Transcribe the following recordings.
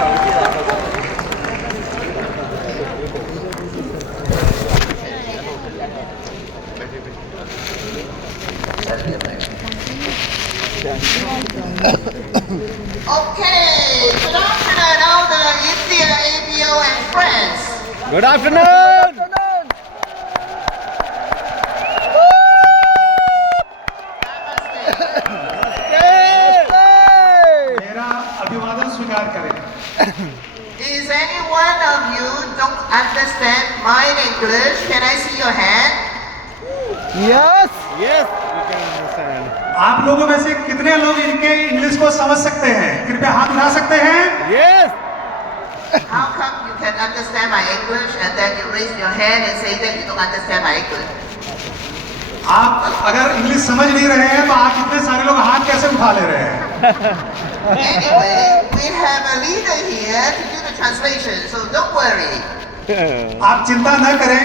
Okay, good afternoon, all the India, ABO and friends. Good afternoon. मेरा अभिवादन स्वीकार करें. Is any one of you don't understand my English? Can I see your hand? Yes. Yes, we can understand. आप लोगों में से कितने लोग इनके इंग्लिश को समझ सकते हैं? कृपया हाथ उठा सकते हैं. Yes. How come you can understand my English and then you raise your hand and say that you don't understand my English? आप अगर इंग्लिश समझ नहीं रहे हैं तो आप इतने सारे लोग हाथ कैसे उठा ले रहे हैं? Anyway, we have a leader here to do the translation, so don't worry. आप चिंता न करें.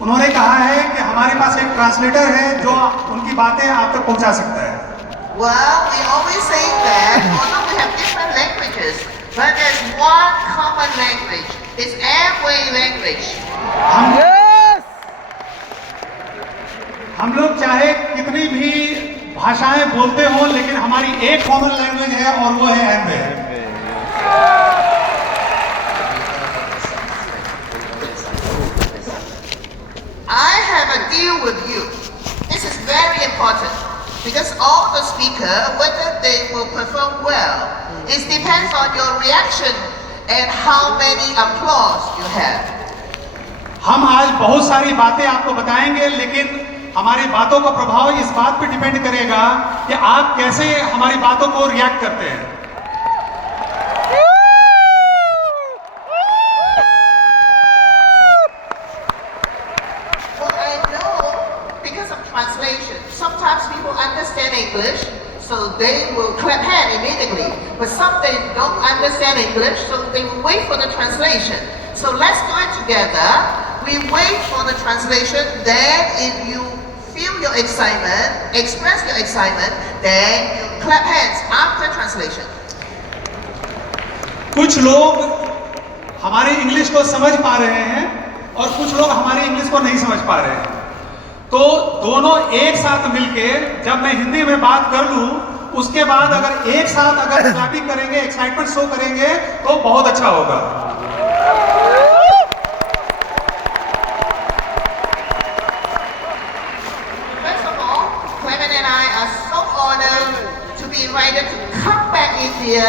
उन्होंने कहा है कि हमारे पास एक ट्रांसलेटर है जो उनकी बातें आप तक पहुंचा सकता है. Well, we always say that although we have different languages, but there's one common language. It's Amway language. Yes. हम लोग चाहे कितनी भी भाषाएं बोलते हो लेकिन हमारी एक कॉमन लैंग्वेज है और वो है Amway. I have a deal with you. This is very important because all the speaker, whether they will perform well, it depends on your reaction and how many applause you have. हम आज बहुत सारी बातें आपको बताएंगे लेकिन हमारी बातों का प्रभाव इस बात पे डिपेंड करेगा कि आप कैसे हमारी बातों को रिएक्ट करते हैं. Well, I know because of translation, sometimes people understand English, so they will clap hand immediately. But some they don't understand English, so they will wait for the translation. So let's do it together. We wait for the translation. Then, if you feel your excitement, express your excitement, then you clap hands after translation. कुछ लोग हमारी English को समझ पा रहे हैं और कुछ लोग हमारी इंग्लिश को नहीं समझ पा रहे हैं. तो दोनों एक साथ मिलके जब मैं हिंदी में बात कर लूं उसके बाद अगर एक साथ अगर क्लैपिंग करेंगे, एक्साइटमेंट शो करेंगे तो बहुत अच्छा होगा. First of all, Clement and I are so honored to be invited to come back India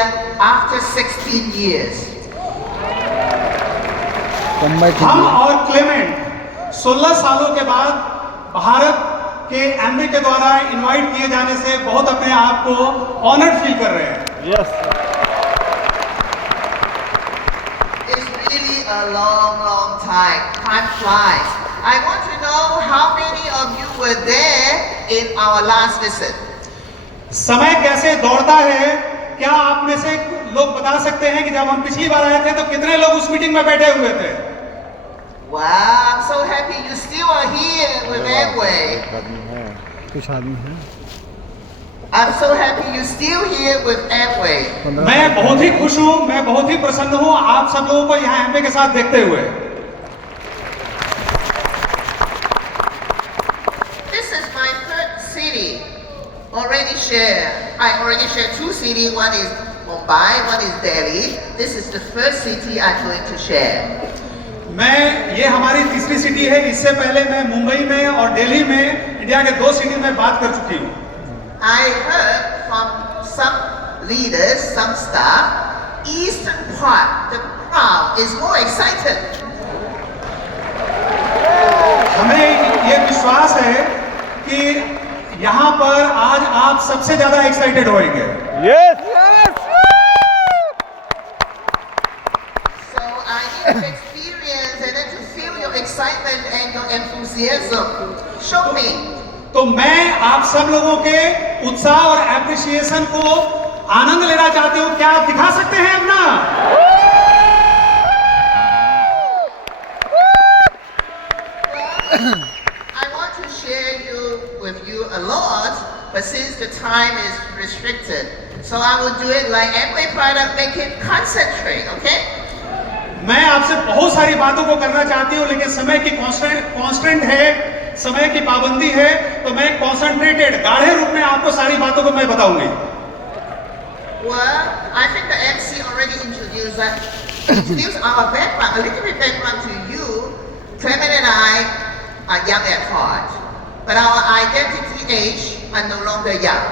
after 16 years. हम और क्लेमेंट 16 सालों के बाद भारत के एमबी के द्वारा इनवाइट किए जाने से बहुत अपने आप को ऑनर्ड फील कर रहे हैं. Yes. It's really a long, long time. Time flies. I want to know how many of you were there in our last visit. समय कैसे दौड़ता है. क्या आप में से लोग बता सकते हैं कि जब हम पिछली बार आए थे तो कितने लोग उस मीटिंग में बैठे हुए थे? Wow, I'm so happy you still are here with Amway. कुछ आदमी हैं. I'm so happy you're still here with Amway. मैं बहुत ही खुश हूँ, मैं बहुत ही प्रसन्न हूँ आप सब लोगों को यहाँ एमबी के साथ देखते हुए. This is my third city. Already shared. I already shared 2 cities. One is Mumbai, one is Delhi. This is the first city I'm going to share. ये हमारी तीसरी सिटी है. इससे पहले मैं मुंबई में और दिल्ली में इंडिया के 2 सिटी में बात कर चुकी हूँ. I heard from some leaders, some staff, eastern part, the crowd is more excited. हमें ये विश्वास है कि यहाँ पर आज आप सबसे ज्यादा एक्साइटेड होंगे. Yes. So I need to experience and then to feel your excitement and your enthusiasm. Show me. तो मैं आप सब लोगों के उत्साह और एप्रिसिएशन को आनंद लेना चाहती हूँ. क्या आप दिखा सकते हैं अपना? I want to share with you a lot, but since the time is restricted, So I will do it like Amway product, make it concentrate, okay? मैं आपसे बहुत सारी बातों को करना चाहती हूँ, लेकिन समय की कांस्टेंट है, समय की पाबंदी है, तो मैं कॉन्सेंट्रेटेड गाढ़े रूप में आपको सारी बातों को मैं बताऊंगी। Well, I think the MC already introduced our background, a little bit background to you. Clement and I are young at heart, but our identity age are no longer young.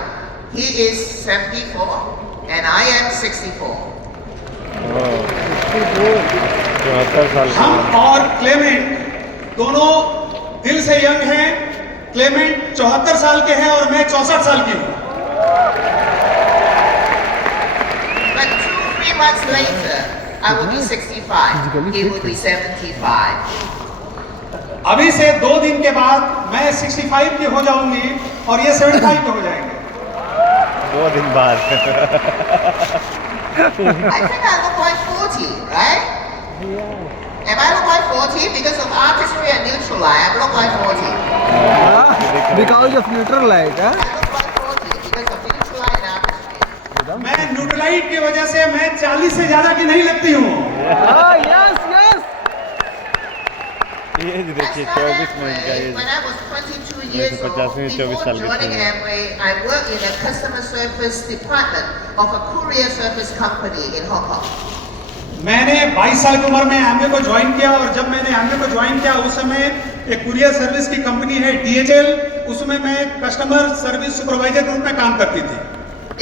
He is 74 and I am 64. 74 साल का हम और Clement दोनों दिल से young हैं। Clement 74 साल के हैं और मैं 64 साल की हूँ। But 2-3 months later, I will be 65. He will be 75. अभी से 2 दिन के बाद मैं 65 की हो जाऊंगी और ये 75 के हो जाएंगे। 2 दिन बाद I think I look like 40, right? Am I look like 40? Because of artistry and neutral light, I look like 40. because of neutral light, I look like 40 because of neutral light and artistry. मैं Nutrilite की वजह से मैं 40 से ज्यादा की नहीं लगती हूँ। yes yes ये I देखिए started 24 में इनका Amway ये when I was 22 years वैसे old. 50 में 24 Before साल की joining थी। Amway, I worked in a customer service department of a courier service company in Hong Kong. मैंने 22 साल की उम्र में एमवे को ज्वाइन किया और जब मैंने एमवे को ज्वाइन किया उस समय एक कुरियर सर्विस की कंपनी है DHL, उसमें मैं कस्टमर सर्विस सुपरवाइजर के रूप में काम करती थी।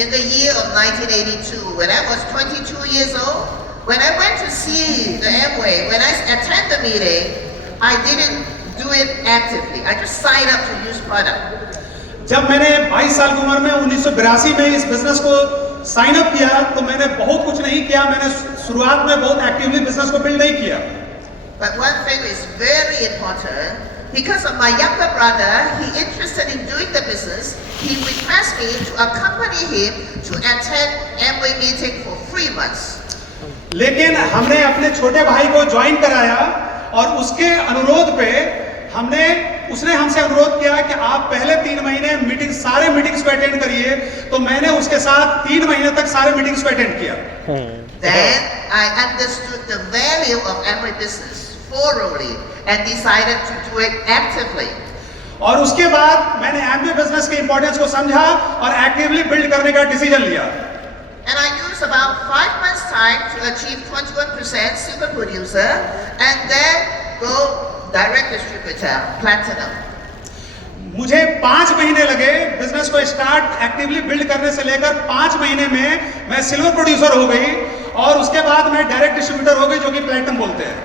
In the year of 1982, when I was 22 years old, when I went to see the Amway, when I attend the meeting, I didn't do it actively. I just signed up to use product. जब मैंने 22 साल की उम्र में 1982 में इस business को sign up किया तो मैंने बहुत कुछ नहीं किया। मैंने शुरुआत में बहुत एक्टिवली बिजनेस को बिल्ड नहीं किया। But one thing is very important. Because of my younger brother, he interested in doing the business. He requested me to accompany him to attend Amway meeting for 3 months. लेकिन हमने अपने छोटे भाई को join कराया और उसके अनुरोध पे उसने हमसे अनुरोध किया कि आप पहले 3 महीने सारे मीटिंग्स को अटेंड करिए। तो मैंने उसके साथ 3 महीने तक सारे मीटिंग्स को अटेंड किया। Then I understood the value of Amway business thoroughly and decided to do it actively. और उसके बाद मैंने एमवे बिजनेस के इंपॉर्टेंस को समझा और एक्टिवली बिल्ड करने का डिसीजन लिया। And I used about 5 months time to achieve 21% super producer and then go direct distributor, platinum. मुझे 5 महीने लगे बिजनेस को स्टार्ट एक्टिवली बिल्ड करने से लेकर 5 महीने में मैं सिल्वर प्रोड्यूसर हो गई और उसके बाद मैं डायरेक्ट डिस्ट्रीब्यूटर हो गई जो कि प्लैटिनम बोलते हैं।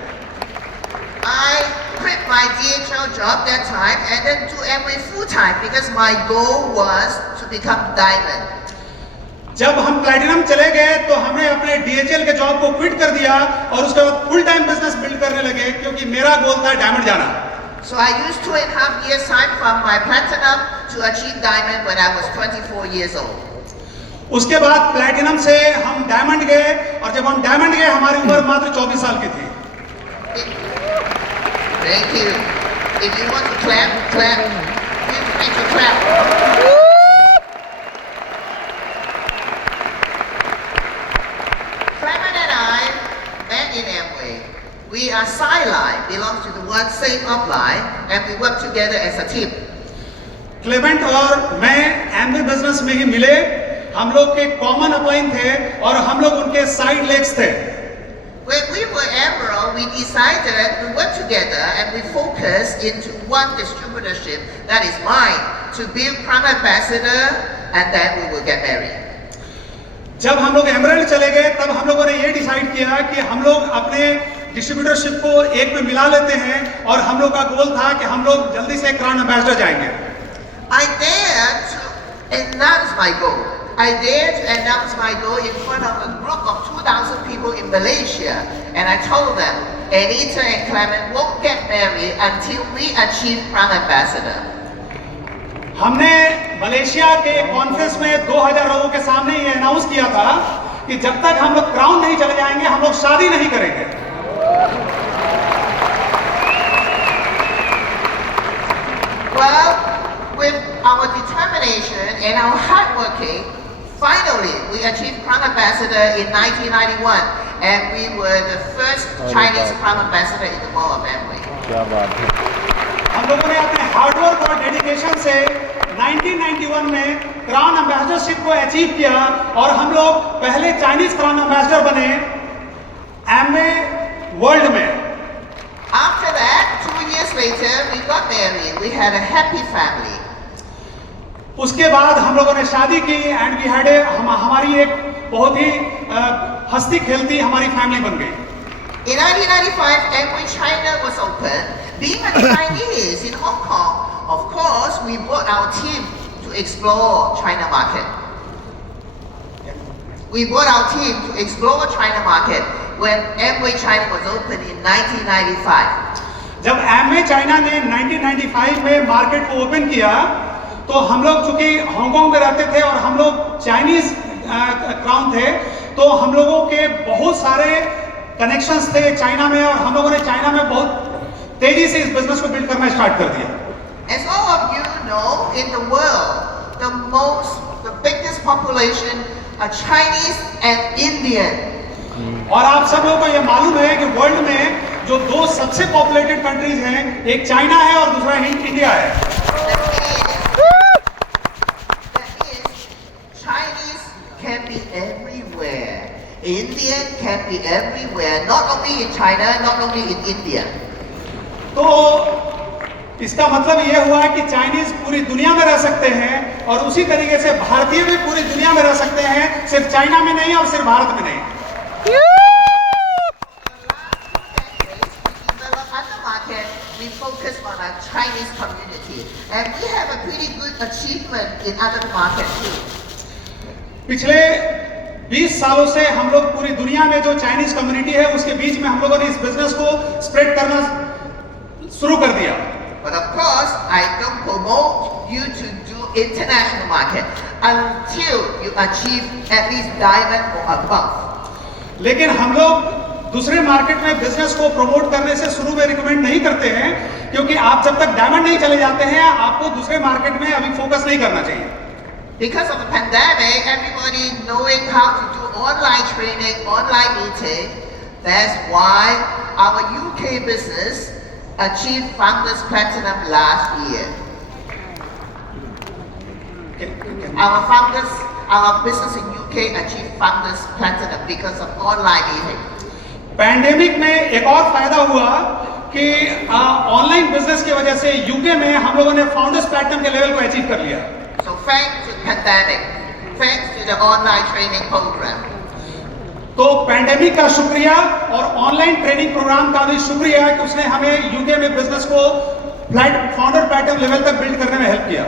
I quit my DHL job that time and then do Amway full time because my goal was to become diamond. जब हम प्लैटिनम चले गए तो हमने अपने DHL के जॉब को क्विट कर दिया और उसके बाद फुल टाइम बिजनेस बिल्ड करने लगे क्योंकि मेरा गोल था डायमंड जाना। So I used 2.5 years time from my platinum to achieve diamond when I was 24 years old. उसके बाद प्लैटिनम से हम डायमंड गए और जब हम डायमंड गए हमारी उम्र मात्र 24 साल की थी। Thank you. If you want to clap, clap. Feel free to clap. Clement and I met in Amway. We are sideline, belong to the one same upline, and we work together as a team. Clement और मैं Amway business में ही मिले। हम लोग के common upline थे और हम लोग उनके साइड लेग्स थे। When we were Emerald, we decided we work together and we focused into one distributorship, that is mine, to build Prime Ambassador, and then we will get married. जब हम लोग emerald चले गए तब हम लोगों ने ये डिसाइड किया कि हम लोग अपने डिस्ट्रीब्यूटरशिप को एक में मिला लेते हैं और हम लोग का गोल था कि हम लोग जल्दी से क्राउन एम्बेसडर जाएंगे। I dared to announce my goal. I dared to announce my goal in front of a group of 2,000 people in Malaysia, and I told them, Anita and Clement won't get married until we achieve Prime Ambassador. हमने Malaysia के conference में 2000 लोगों के सामने ये announce किया था कि जब तक हम लोग क्राउन नहीं चले जाएंगे हम लोग शादी नहीं करेंगे। Well, with our determination and our hard working, Finally, we achieved Crown Ambassador in 1991, and we were the first Chinese Crown Ambassador in the world of Amway. क्या बात है. हम लोगों ने अपने हार्डवर्क और डेडिकेशन से 1991 में क्राउन एम्बेसडरशिप को अचीव किया और हम लोग पहले चाइनीज क्राउन एम्बेसडर बने एमवे वर्ल्ड में. After that, 2 years later, we got married. We had a happy family. उसके बाद हम लोगों ने शादी की एंड वी हैड हमारी एक बहुत ही हंसती खेलती हमारी फैमिली बन गई. In 1995, Amway China was open. Being a Chinese in Hong Kong, of course, we brought our team to explore China market. We brought our team to explore China market when Amway China was open in 1995. जब Amway China ने 1995 में market को open किया तो हम लोग चूंकि Hong Kong में रहते थे और हम लोग चाइनीज क्राउन थे तो हम लोगों के बहुत सारे कनेक्शंस थे चाइना में और हम लोगों ने चाइना में बहुत तेजी से इस बिजनेस को बिल्ड करना स्टार्ट कर दिया. As all of you know, in the world, the biggest population are Chinese and Indian. और आप सब लोगों को ये मालूम है कि वर्ल्ड में जो दो सबसे पॉपुलेटेड कंट्रीज हैं एक चाइना है और दूसरा इंडिया है. That is, Chinese can be everywhere. Indian can be everywhere, not only in China, not only in India. तो इसका मतलब ये हुआ कि चाइनीज पूरी दुनिया में रह सकते हैं और उसी तरीके से भारतीय भी पूरी दुनिया में रह सकते हैं, सिर्फ चाइना में नहीं और सिर्फ भारत में नहीं. We focus on our Chinese community, and we have a pretty good achievement in other markets too. पिछले 20 सालों से हम लोग पूरी दुनिया में जो चाइनीज कम्युनिटी है उसके बीच में हम लोगों ने इस बिजनेस को स्प्रेड करना शुरू कर दिया. But of course, I don't promote you to do international market until you achieve at least diamond or above. लेकिन हम लोग दूसरे मार्केट में बिजनेस को प्रमोट करने से शुरू में रिकमेंड नहीं करते हैं क्योंकि आप जब तक डायमंड नहीं चले जाते हैं आपको दूसरे मार्केट में अभी फोकस नहीं करना चाहिए. Because of the pandemic, everybody knowing how to do online training, online meeting, that's why our UK business achieved Founders Platinum last year. Our business in UK achieved Founders Platinum because of online meeting. Pandemic में एक और फायदा हुआ कि online business की वजह से UK में हम लोगों ने फाउंडर्स प्लेटिनम के लेवल को अचीव कर लिया. So thanks to pandemic, thanks to the online training program. तो पैंडेमिक का शुक्रिया और ऑनलाइन ट्रेनिंग प्रोग्राम का भी शुक्रिया कि उसने हमें यूके में बिजनेस को फाउंडर प्लेटिनम लेवल तक बिल्ड करने में हेल्प किया.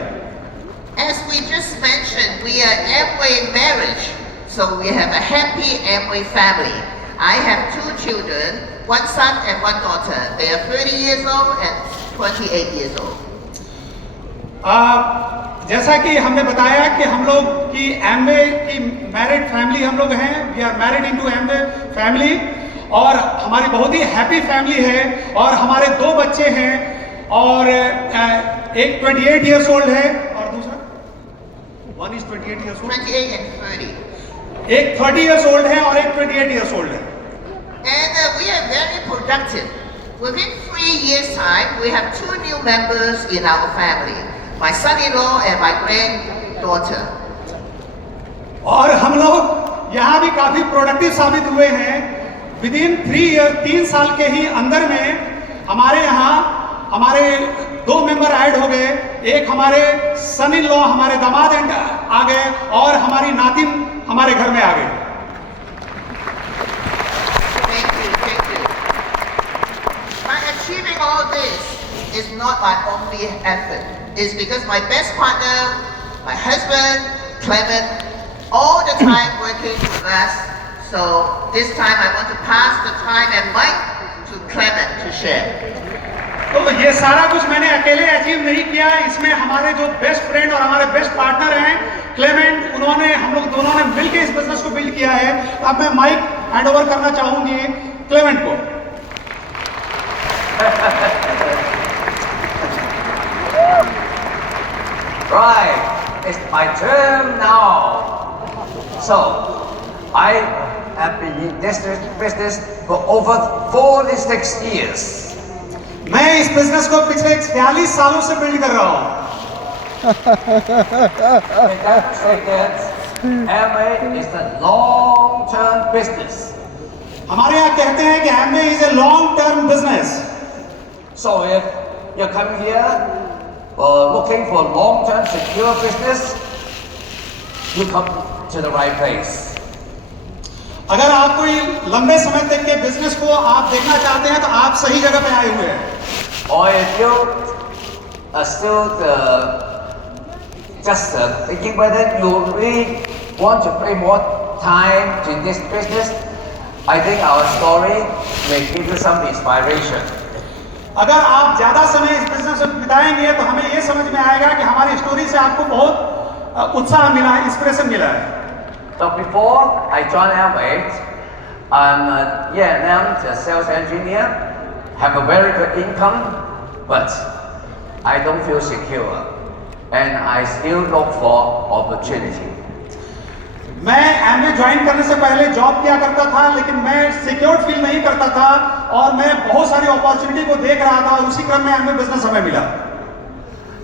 As we just mentioned, we are Amway marriage, so we have a happy Amway family. I have 2 children, 1 son and 1 daughter. They are 30 years old and 28 years old. जैसा कि हमने बताया कि हम लोग की एमवे की मैरिड फैमिली हम लोग हैं. We are married into Amway family और हमारी बहुत ही हैप्पी फैमिली है और हमारे 2 बच्चे हैं और एक 28 इयर्स ओल्ड है और दूसरा 1 is 28 years old. 28 and 30. एक 30 इयर्स ओल्ड है और एक 28 इयर्स ओल्ड है. And we are very productive. Within 3 years' time, we have 2 new members in our family. My son-in-law and my granddaughter. और हम लोग यहाँ भी काफी प्रोडक्टिव साबित हुए हैं. विदिन 3 साल के ही अंदर में हमारे यहाँ हमारे 2 मेंबर ऐड हो गए. एक हमारे सन इन लॉ हमारे दामाद आ गए और हमारी नातिन हमारे घर में आ गई. Thank you. My achieving all this is not my only effort. It's because my best partner, my husband, Clement, all the time working with us. So this time I want to pass the time and mic to Clement to share. तो ये सारा कुछ मैंने अकेले achieve नहीं किया. इसमें हमारे जो बेस्ट फ्रेंड और हमारे बेस्ट पार्टनर हैं क्लेमेंट, उन्होंने हम लोग दोनों ने मिलकर इस बिजनेस को बिल्ड किया है. अब मैं माइक हैंड ओवर करना चाहूंगी क्लेमेंट को. Right, it's my turn now. So, I have been in this business for over 46 years. मैं इस बिजनेस को पिछले 46 सालों से बिल्ड कर रहा हूँ। And that say that Amway is a long-term business. हमारे यहाँ कहते हैं कि Amway is a long-term business. So if you're coming here looking for long-term secure business, you come to the right place. अगर आप कोई लंबे समय तक के बिजनेस को आप देखना चाहते हैं तो आप सही जगह पे आए हुए हैं। Or if you are still just thinking whether you really want to pay more time to this business, I think our story may give you some inspiration. अगर आप ज्यादा समय इस बिजनेस में बिताएंगे तो हमें ये समझ में आएगा कि हमारी स्टोरी से आपको बहुत उत्साह मिला है, इंस्पिरेशन मिला है। So before I joined Amway, I'm a sales engineer, have a very good income, but I don't feel secure, and I still look for opportunity. मैं Amway ज्वाइन करने से पहले जॉब किया करता था, लेकिन मैं सिक्योर्ड फील नहीं करता था और मैं बहुत सारी अपॉर्चुनिटी को देख रहा था और उसी क्रम में Amway बिजनेस हमें मिला।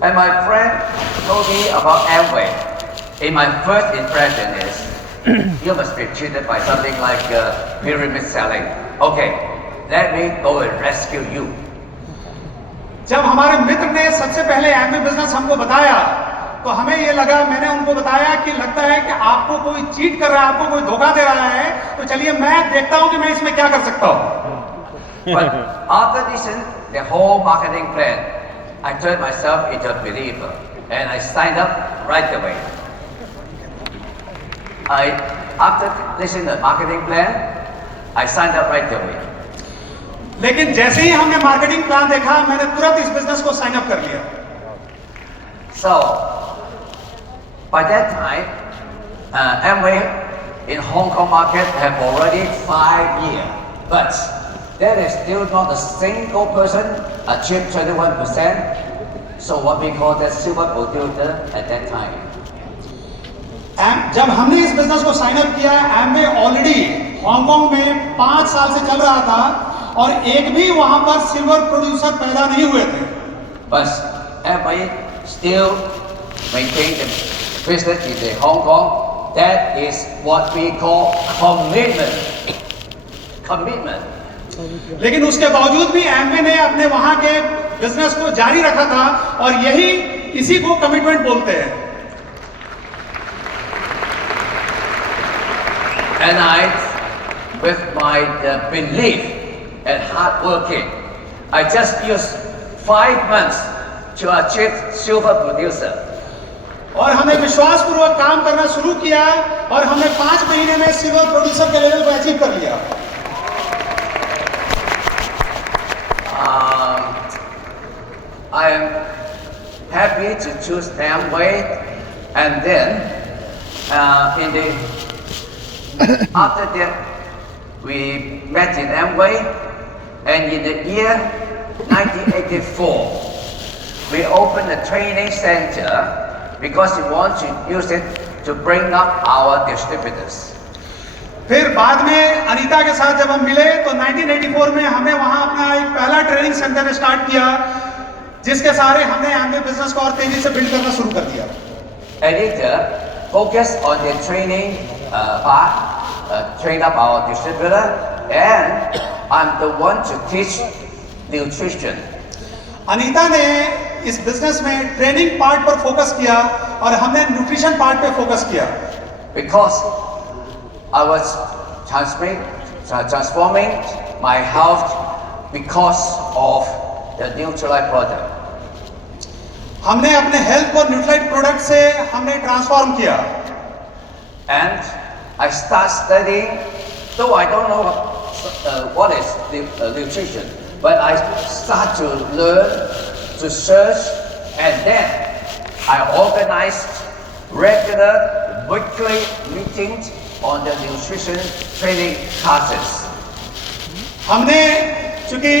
And my friend told me about Amway. In my first impression is, you must be cheated by something like pyramid selling. Okay, let me go and rescue you. जब हमारे मित्र ने सबसे पहले Amway बिजनेस हमको बताया तो हमें ये लगा, मैंने उनको बताया कि लगता है कि आपको कोई चीट कर रहा है, आपको कोई धोखा दे रहा है, तो चलिए मैं देखता हूं कि मैं इसमें क्या कर सकता हूं। But after listening the whole marketing plan, I turned myself into a believer and I signed up right away. After listening to the marketing plan, I signed up right away. लेकिन जैसे ही हमने मार्केटिंग प्लान देखा, मैंने तुरंत इस business को sign up कर लिया। So, by that time, Amway in Hong Kong market have already 5 years, but there is still not a single person achieved 21%. So what we call that silver producer at that time. जब हमने इस business को sign up किया, Amway already Hong Kong में 5 साल से चल रहा था और एक भी वहां पर सिल्वर प्रोड्यूसर पैदा नहीं हुए थे। But Amway still maintain the business in the Hong Kong. That is what we call commitment. Commitment. लेकिन उसके बावजूद भी Amway ने अपने वहां के बिजनेस को जारी रखा था और इसी को कमिटमेंट बोलते हैं। And with my belief and hard working, I just used 5 months to achieve silver producer. और हमने विश्वास पूर्वक काम करना शुरू किया और हमने 5 महीने में सिल्वर प्रोड्यूसर के लेवल को अचीव कर लिया। I am happy to choose Amway, and then after that we met in Amway, and in the year 1984 we opened a training center because we want to use it to bring up our distributors. फिर बाद में अनीता के साथ जब हम मिले तो 1984 में हमने वहां अपना एक पहला ट्रेनिंग सेंटर स्टार्ट किया, जिसके सहारे हमने Amway बिजनेस को और तेजी से बिल्ड करना शुरू कर दिया। Anita focus on the training part, train up our distributor, and I'm the one to teach nutrition. Anita ने इस बिजनेस में ट्रेनिंग पार्ट पर फोकस किया और हमने न्यूट्रिशन पार्ट पे फोकस किया। Because I was transforming my health because of the Nutrilite product. हमने अपने हेल्थ को न्यूट्रिलाइट प्रोडक्ट से हमने ट्रांसफॉर्म किया। And I start studying, though I don't know what is nutrition, but I start to learn, to search, and then I organized regular weekly meetings on the nutrition training classes. हमने क्योंकि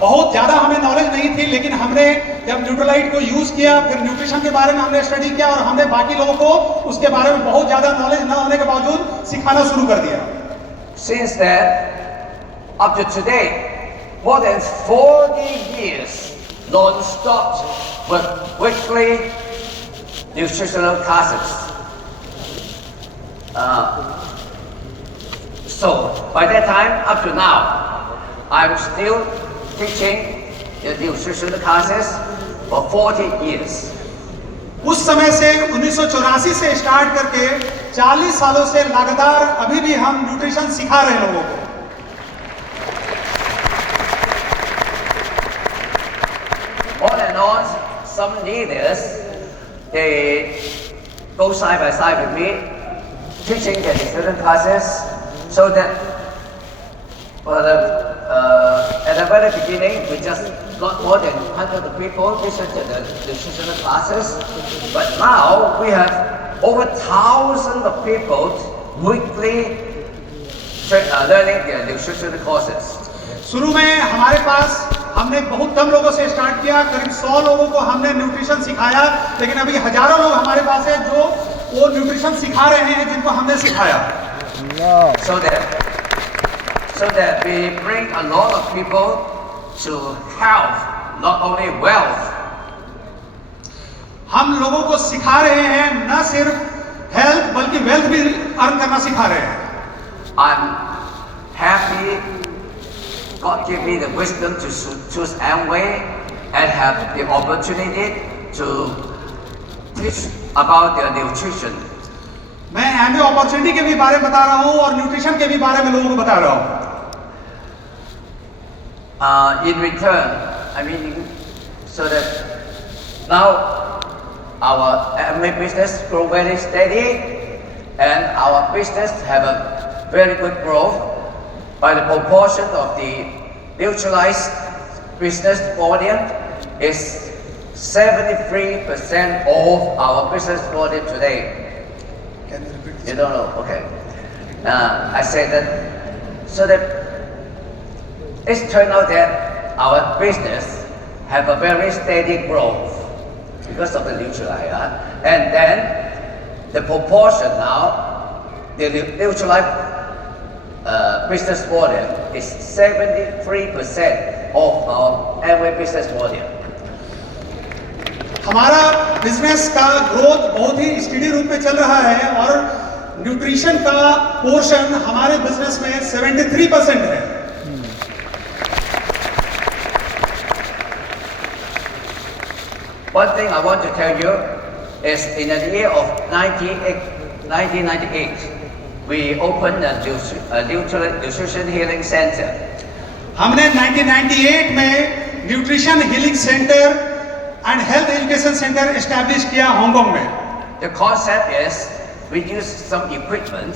बहुत ज़्यादा हमें knowledge नहीं थी, लेकिन हमने जब न्यूट्रोलाइट को यूज़ किया, फिर न्यूट्रिशन के बारे में हमने स्टडी किया और हमने बाकी लोगों को उसके बारे में बहुत ज़्यादा नॉलेज न होने के बावजूद सिखाना शुरू कर दिया। Since then, up to today, more than 40 years non-stop with weekly nutritional classes. So by that time up to now, I'm still teaching the nutritional classes for 40 years. उस समय से 1984 से स्टार्ट करके 40 सालों से लगातार अभी भी हम न्यूट्रिशन सिखा रहे हैं लोगों को। On and on, some leaders, they go side by side with me, teaching the nutrition classes, so that at the very beginning, we just got more than 100 people listen to the nutritional classes, but now we have over 1,000 of people weekly learning the nutritional courses. शुरू में हमारे पास हमने बहुत कम लोगों से start किया, करीब 100 लोगों को हमने न्यूट्रिशन सिखाया, लेकिन अभी हजारों लोग हमारे पास हैं जो वो न्यूट्रिशन सिखा रहे हैं जिनको हमने सिखाया। So that we bring a lot of people to health, not only wealth. हम लोगों को सिखा रहे हैं न सिर्फ हेल्थ बल्कि वेल्थ भी अर्न करना सिखा रहे हैं। I'm happy God gave me the wisdom to choose Amway and have the opportunity to teach about their nutrition. मैं एमवे अपॉर्चुनिटी के भी बारे में बता रहा हूँ और न्यूट्रिशन के भी बारे में लोगों को बता रहा हूँ। In return, I mean, so that now our Amway business grow very steady, and our business have a very good growth. By the proportion of the neutralized business volume is 73% of our business volume today. Can you repeat this? You don't know? Okay. I said that so that it's turned out that our business have a very steady growth because of the neutralizer, and then the proportion now, the neutralized business volume is 73% of our Amway business volume. हमारा business का growth बहुत ही steady रूप में चल रहा है और nutrition का पोर्शन हमारे बिजनेस में 73% है। One thing I want to tell you is in the year of 1998, we opened a nutrition healing center. हमने 1998 में nutrition healing centre and health education centre establish किया हांगकांग में। The concept is we use some equipment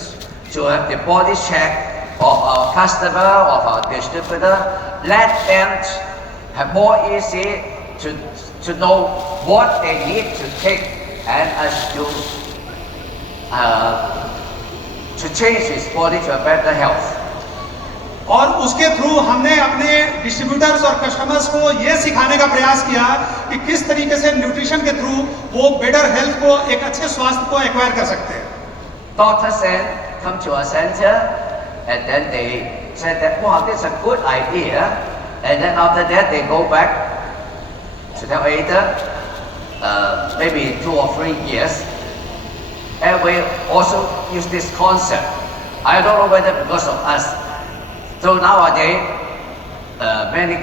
to have the body check of our customer, of our distributor, let them have more easy to know what they need to take and as to change his body to a better health. और उसके through हमने अपने distributors और customers को ये सिखाने का प्रयास किया कि किस तरीके से न्यूट्रिशन के थ्रू वो बेटर हेल्थ को, एक अच्छे स्वास्थ्य को एक्वायर कर सकते हैं। Doctors then come to our center and then they said that wow, this is a good idea, and then after that they go back to their later, maybe 2 or 3 years, and we also use this concept. I don't know whether because of us. So nowadays, many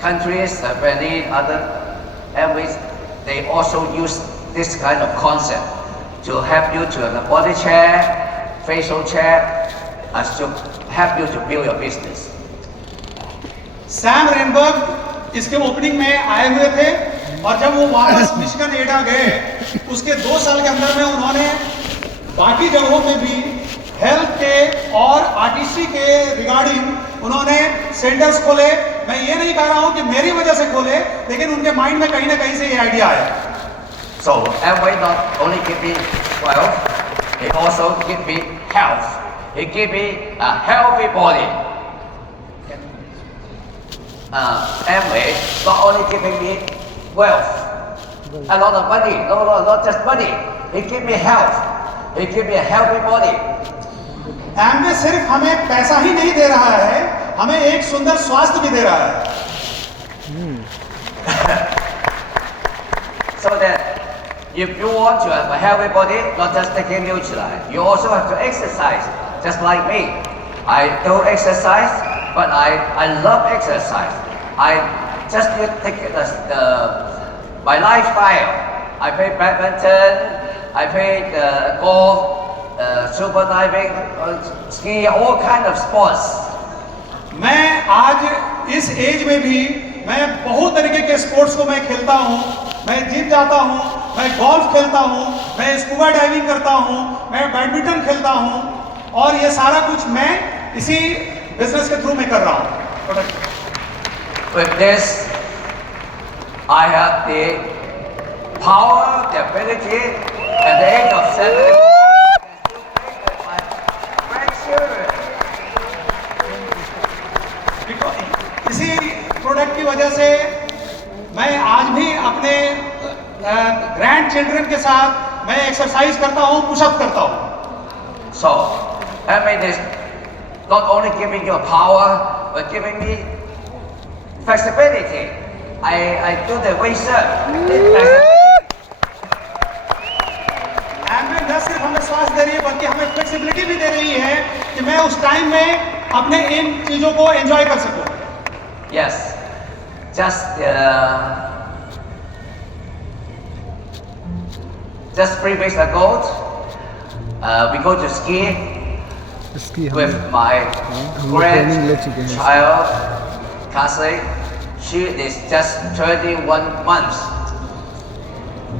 countries, many other airways, they also use this kind of concept to help you to have a body check, facial check, as to help you to build your business. Sam Renberg इसके opening में आए हुए थे और जब वो वापस Michigan एडा गए, उसके 2 साल के अंदर में उन्होंने बाकी जगहों में भी हेल्थ के और आर्टिस्ट्री के रिगार्डिंग उन्होंने सेंटर्स खोले। मैं ये नहीं कह रहा हूँ कि मेरी वजह से खोले, लेकिन उनके माइंड में कहीं ना कहीं से ये आइडिया आया। So Amway not only give me wealth, it also give me health. It give me a healthy body. Amway not only giving me wealth, a lot of money, not just money. He give me health. He give me a healthy body. Amway सिर्फ हमें पैसा ही नहीं दे रहा है, हमें एक सुंदर स्वास्थ्य भी दे रहा है. So that if you want to have a healthy body, not just taking Nutrilite, you also have to exercise, just like me. I don't exercise, but I love exercise. I just take my lifestyle. I play badminton, I play golf, super diving, ski, all kind of sports. मैं आज इस as में भी मैं बहुत तरीके के sports को मैं खेलता हूँ. मैं जिम जाता हूँ, मैं गोल्फ खेलता हूँ, मैं स्कूबा डाइविंग करता हूँ, मैं बैडमिंटन खेलता हूँ, और ये सारा कुछ मैं इसी बिजनेस के थ्रू में कर रहा हूँ. With this, I have the power, the ability, at the age of 70, my grandchildren. इसी प्रोडक्ट की वजह से मैं आज भी अपने ग्रैंड चिल्ड्रन के साथ मैं एक्सरसाइज करता हूँ, पुशअप करता हूँ. So, Amway is not only giving you power, but giving me flexibility. I do the research. Amway न सिर्फ हमें स्वास्थ्य दे रही है, बल्कि हमें फ्लेक्सिबिलिटी भी दे रही है कि मैं उस टाइम में अपने इन चीजों को एंजॉय कर सकूं. Yes, just 3 weeks ago, we go to ski इसकी with हम my training ले चुके हैं. grandchild, Cassie. She is just 21 months.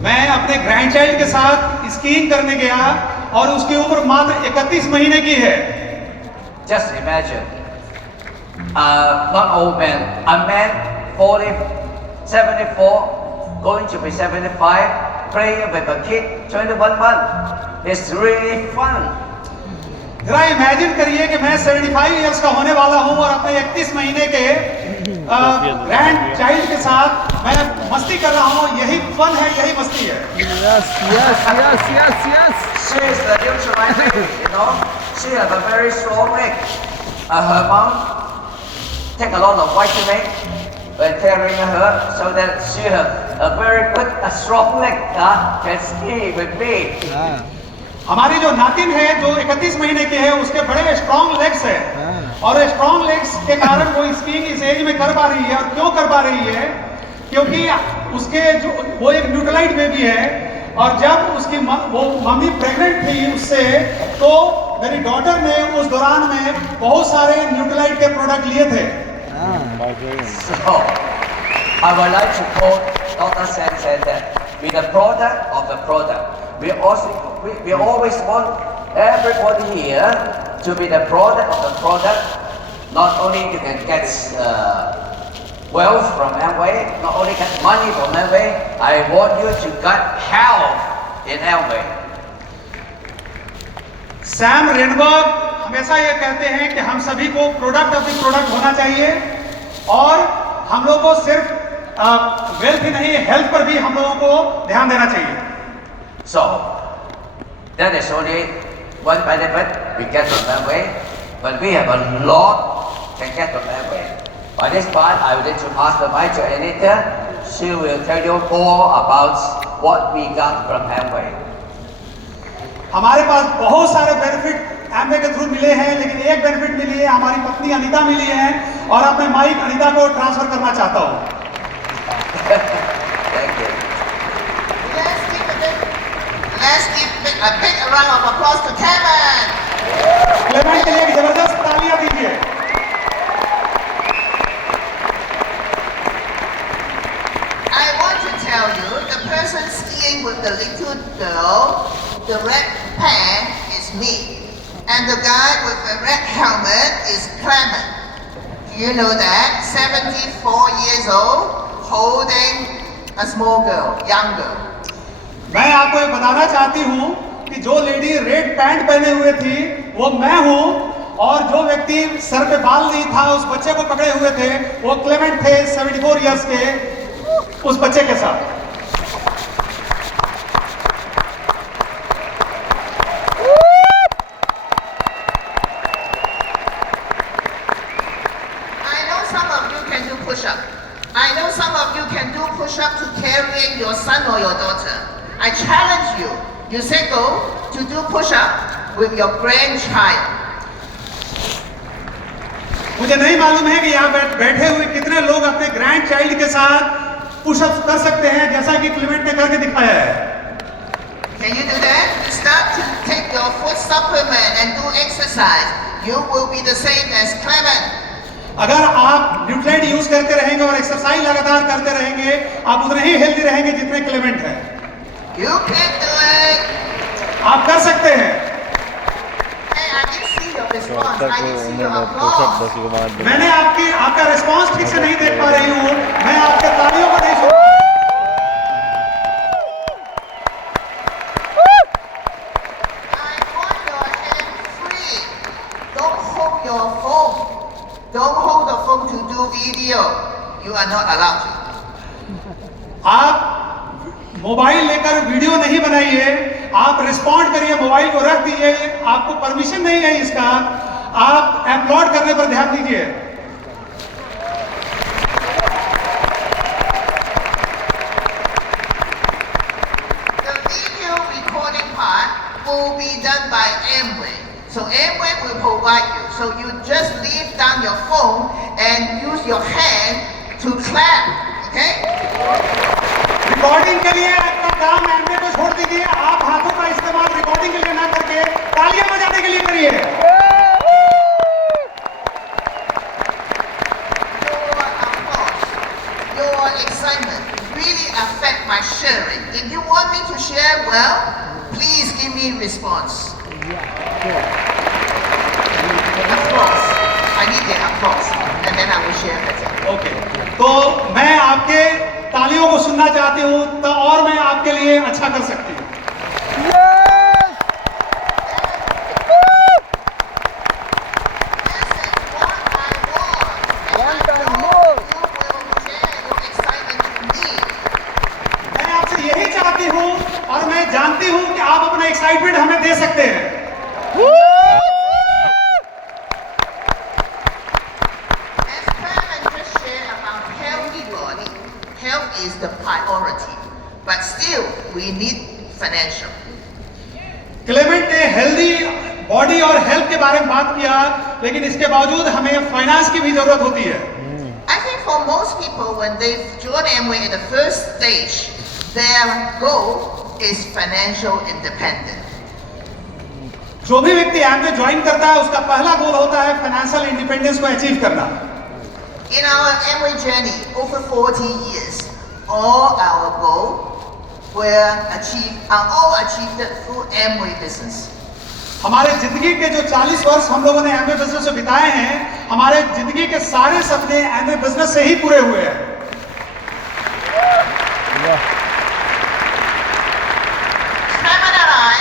मैं अपने ग्रैंड चाइल्ड के साथ स्कीइंग करने गया और उसकी उम्र मात्र 31 महीने की है. Just imagine, not old man, a man 40, 74, going to be 75, playing with a kid 21 months. It's really fun. जरा इमेजिन करिए कि मैं 75 इयर्स का होने वाला हूं और अपने 31 महीने के ग्रैंड चाइल्ड के साथ मैं मस्ती कर रहा हूं. यही फन है, यही मस्ती है. Yes yes yes yes yes. She is the Nutrilite lady, you know. She has a very strong leg. Her mom take a lot of vitamin when carrying her, so that she has a very good, a strong leg. Can ski with me. हाँ हमारी जो नातिन है जो 31 महीने की है, उसके बड़े स्ट्रॉन्ग लेग्स है, और स्ट्रॉन्ग लेग्स के कारण वो स्कीइंग इस एज में कर पा रही है. और क्यों कर पा रही है? क्योंकि उसके जो वो एक न्यूट्रलाइट बेबी है, और जब उसकी वो मम्मी प्रेग्नेंट थी उससे, तो मेरी डॉटर ने उस दौरान में बहुत सारे न्यूट्रलाइट के प्रोडक्ट लिए थे. So, I would like to quote Dr. Sen said that be the product of the product. We always want everybody here to be the product of the product. Not only you can get wealth from Amway, not only get money from Amway, I want you to get health in Amway. Sam Renberg हमेशा ये कहते हैं कि हम सभी को product of the product होना चाहिए, और हम लोगों को सिर्फ वेल्थ ही नहीं, हेल्थ पर भी हम लोगों को ध्यान देना चाहिए. So, that is only one benefit we get from Amway, but we have a lot can get from Amway. By this part, I would like to pass the mic to Anita. She will tell you more about what we got from Amway. हमारे पास बहुत सारे benefit Amway के through मिले हैं, लेकिन एक benefit मिली है, हमारी पत्नी अनीता मिली है, और अब मैं माइक अनीता को ट्रांसफर करना चाहता हूँ. Thank you. Let's give a big round of applause to Kevin. Clement के लिए एक जबरदस्त तालियां दीजिए. I want to tell you, the person skiing with the little girl, the red pants is me, and the guy with the red helmet is Clement. Do you know that? 74 years old, holding a small girl, young girl. मैं आपको ये बताना चाहती हूँ कि जो lady red pant पहने हुए थी वो मैं हूँ, और जो व्यक्ति सर पे बाल नहीं था उस बच्चे को पकड़े हुए थे, वो क्लेमेंट थे 74 इयर्स के उस बच्चे के साथ। I know some of you can do push-up. I know some of you can do push-up to carrying your son or your daughter. I challenge you, you say go to do push-up with your grandchild. मुझे नहीं मालूम है कि यहाँ बैठे हुए कितने लोग अपने ग्रैंड चाइल्ड के साथ पुशअप कर सकते हैं जैसा कि क्लेमेंट ने करके दिखाया है। Can you do that? Start to take your food supplement and do exercise. You will be the same as Clement. अगर आप न्यूट्रिएंट यूज करते रहेंगे और एक्सरसाइज लगातार करते रहेंगे, आप उतने ही हेल्दी रहेंगे जितने क्लेमेंट हैं। You can do it. आप कर सकते हैं। Hey, I didn't see your response. I didn't see your applause. मैंने आपका रिस्पांस ठीक से नहीं देख पा रही हूँ, मैं आपके तालियों को नहीं सुन। I want your hand free. Don't hold your phone. Don't hold the phone to do video. You are not allowed to. आप मोबाइल लेकर वीडियो नहीं बनाइए, आप रिस्पॉन्ड करिए, मोबाइल को रख दीजिए, आपको परमिशन नहीं है इसका, आप अपलोड करने पर ध्यान दीजिए। The video recording part will be done by Amway. So Amway will provide you. So you just leave down your phone and use your hand to clap. Okay? Recording के लिए आपका काम एमवे को छोड़ दीजिए, आप हाथों का इस्तेमाल रिकॉर्डिंग के लिए ना करके तालियां बजाने के लिए करिए। Your excitement really affect my sharing. If you want me to share well, please give me response. Applause. I need the applause, and then I will share better. Okay, तो मैं आपके तालियों को सुनना चाहती हूँ तो और मैं आपके लिए अच्छा कर सकती हूँ। मैं आपसे यही चाहती हूँ और मैं जानती हूँ कि आप अपना एक्साइटमेंट हमें दे सकते हैं। Health is the priority, but still we need financial. Clement ने हेल्दी बॉडी और हेल्थ के बारे में बात किया, लेकिन इसके बावजूद हमें फाइनेंस की भी जरूरत होती है। I think for most people, when they join Amway at the first stage, their goal is financial independence. जो भी व्यक्ति एमवे ज्वाइन करता है उसका पहला गोल होता है फाइनेंशियल इंडिपेंडेंस को अचीव करना। In our Amway journey, over 40 years, all our goals are all achieved through Amway business. हमारे जिंदगी के जो 40 वर्ष हम लोगों ने एमवे बिजनेस में बिताए हैं, हमारे जिंदगी के सारे सपने एमवे बिजनेस से ही पूरे हुए हैं। Simon and I